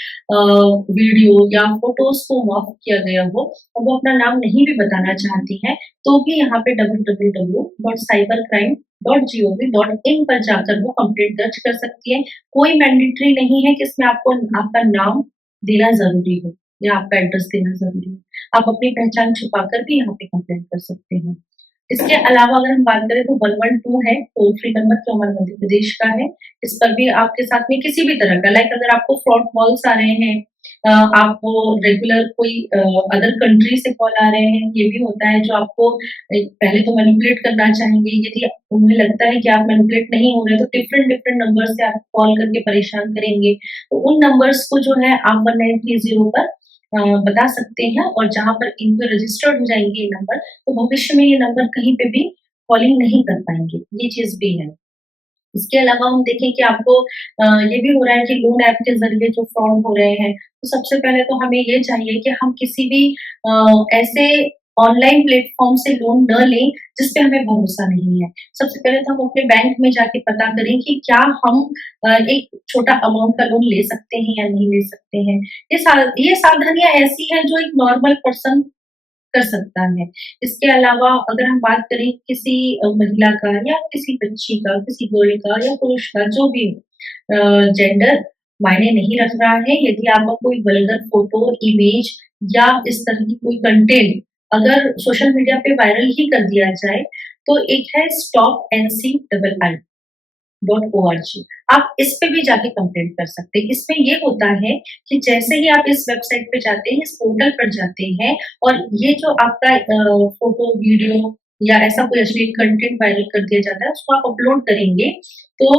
वीडियो या फोटोज को मॉर्फ किया गया हो और वो अपना नाम नहीं भी बताना चाहती है, तो भी यहाँ पे www.cybercrime.gov.in पर जाकर वो कंप्लेंट दर्ज कर सकती है। कोई मैंडेटरी नहीं है कि इसमें आपको आपका नाम देना जरूरी हो या आपका एड्रेस देना जरूरी हो। आप अपनी पहचान छुपाकर भी यहाँ पे कंप्लेंट कर सकते हैं। इसके अलावा अगर हम बात करें तो 112 है टोल फ्री नंबर जो हमारे मध्य प्रदेश का है। इस पर भी आपके साथ में किसी भी तरह का अगर आपको फ्रॉड कॉल्स आ रहे हैं, आपको रेगुलर कोई अदर कंट्री से कॉल आ रहे हैं, ये भी होता है जो आपको पहले तो मैनिपुलेट करना चाहेंगे। यदि उन्हें लगता है कि आप मैनिपुलेट नहीं हो रहे तो डिफरेंट डिफरेंट नंबर से आप कॉल करके परेशान करेंगे, तो उन नंबर्स को जो है आप 1930 पर बता सकते हैं, और जहां पर इनको रजिस्टर्ड हो जाएंगे ये नंबर, तो भविष्य में ये नंबर कहीं पे भी कॉलिंग नहीं कर पाएंगे। ये चीज भी है। इसके अलावा हम देखें कि आपको ये भी हो रहा है कि लोन ऐप के जरिए जो फ्रॉड हो रहे हैं, तो सबसे पहले तो हमें ये चाहिए कि हम किसी भी ऐसे ऑनलाइन प्लेटफॉर्म से लोन न लें जिसपे हमें भरोसा नहीं है। सबसे पहले तो हम अपने बैंक में जाके पता करें कि क्या हम एक छोटा अमाउंट का लोन ले सकते हैं या नहीं ले सकते हैं। ये सावधानियां ऐसी हैं जो एक नॉर्मल पर्सन कर सकता है। इसके अलावा अगर हम बात करें किसी महिला का या किसी बच्ची का, किसी गर्ल का या पुरुष का, जो भी जेंडर मायने नहीं रख रहा है, यदि आपका कोई वल्गर फोटो, इमेज या इस तरह की कोई कंटेंट अगर सोशल मीडिया पे वायरल ही कर दिया जाए, तो एक है stopncii.org, आप इस पे भी जाके कंप्लेंट कर सकते हैं। इसमें ये होता है कि जैसे ही आप इस वेबसाइट पे जाते हैं, इस पोर्टल पर जाते हैं, और ये जो आपका फोटो, वीडियो या ऐसा कोई अश्लील कंटेंट वायरल कर दिया जाता है, उसको आप अपलोड करेंगे तो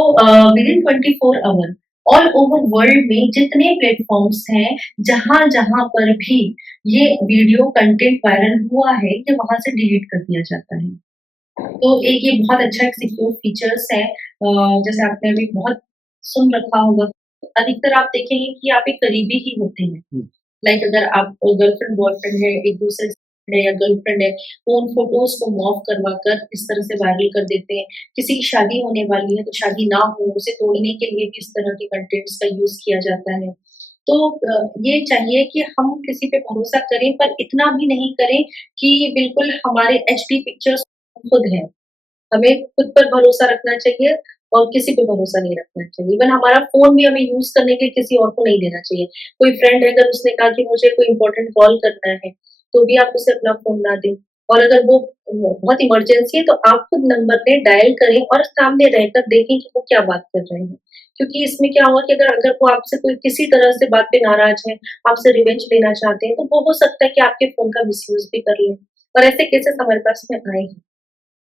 within 24 hour all over world में जितने प्लेटफॉर्म्स हैं, जहाँ-जहाँ पर भी ये वीडियो कंटेंट वायरल हुआ है, ये वहाँ से डिलीट कर दिया जाता है। तो एक ये बहुत अच्छा एक सिक्योर फीचर्स है, जैसे आपने अभी बहुत सुन रखा होगा, अधिकतर आप देखेंगे कि आप एक करीबी ही होते हैं। हुँ। लाइक अगर आप गर्लफ्रेंड बॉयफ्रेंड है, एक दूसरे से है या गर्लफ्रेंड है, तो उन फोटोज को मॉर्फ करवाकर इस तरह से वायरल कर देते हैं। किसी की शादी होने वाली है तो शादी ना हो, उसे तोड़ने के लिए भी इस तरह के कंटेंट्स का यूज़ किया जाता है। तो ये चाहिए कि हम किसी पे भरोसा करें पर इतना भी नहीं करें कि बिल्कुल हमारे एचडी पिक्चर्स खुद हैं। हमें खुद पर भरोसा रखना चाहिए और किसी पे भरोसा नहीं रखना चाहिए। इवन हमारा फ़ोन भी हमें यूज़ करने के लिए किसी और को नहीं देना चाहिए। कोई फ्रेंड है अगर उसने कहा कि मुझे कोई इम्पोर्टेंट कॉल करना है, तो भी आप उसे अपना फ़ोन ना दें। और अगर वो बहुत इमरजेंसी है तो आप खुद नंबर पे डायल करें और सामने रहकर देखें कि वो क्या बात कर रहे हैं। क्योंकि इसमें क्या होगा कि अगर अगर वो आपसे कोई किसी तरह से बात पे नाराज़ हैं, आपसे रिवेंज लेना चाहते हैं, तो वो हो सकता है कि आपके फ़ोन का मिसयूज़ भी कर लें। और ऐसे केसेस हमारे पास में आए हैं।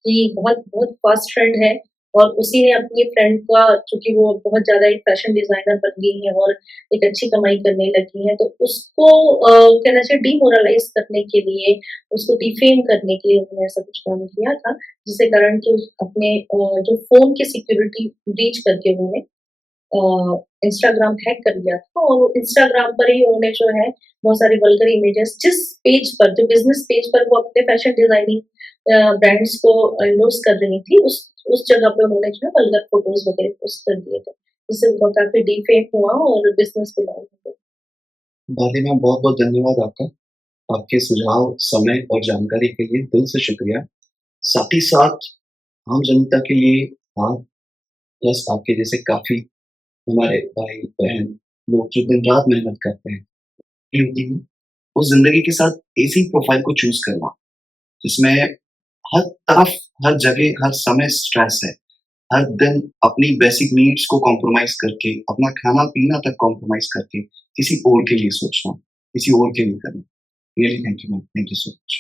कि बहुत बहुत फास्ट फ्रेंड है और उसी ने अपनी फ्रेंड का, चूँकि वो बहुत ज़्यादा एक फैशन डिज़ाइनर बन गई है और एक अच्छी कमाई करने लगी है, तो उसको कहना चाहिए डिमोरलाइज़ करने के लिए, उसको डिफेम करने के लिए उन्होंने ऐसा कुछ काम किया था, जिसके कारण कि उस अपने जो फ़ोन की सिक्योरिटी ब्रीच करके उन्होंने अ, इंस्टाग्राम हैक कर लिया था और इंस्टाग्राम पर ही उन्होंने जो है बहुत सारी वल्गर इमेजेस, जिस पेज पर, जो बिज़नेस पेज पर वो अपने फैशन डिज़ाइनिंग ब्रांड्स को एंडोर्स कर रही थी, उस जगह पे उन्होंने जो है वल्गर फ़ोटोज़ वगैरह पोस्ट कर दिए थे। जिससे उनका काफ़ी डिफेम हुआ और बिज़नेस भी डाउन हो गया। बाली मैम, बहुत-बहुत धन्यवाद आपका। आपके सुझाव, समय और जानकारी के लिए दिल से शुक्रिया। साथ ही साथ आम जनता के लिए आप प्लस आपके जैसे काफ़ी हमारे भाई-बहन लोग जो दिन-रात मेहनत करते हैं, ये होती है वो ज़िंदगी के साथ ऐसी प्रोफ़ाइल को चूज़ करना, जिसमें हर तरफ, हर जगह, हर समय स्ट्रेस है। हर दिन अपनी बेसिक नीड्स को कॉम्प्रोमाइज़ करके, अपना खाना-पीना तक कॉम्प्रोमाइज़ करके, किसी और के लिए सोचना, किसी और के लिए करना। Really thank you ma'am, thank you so much.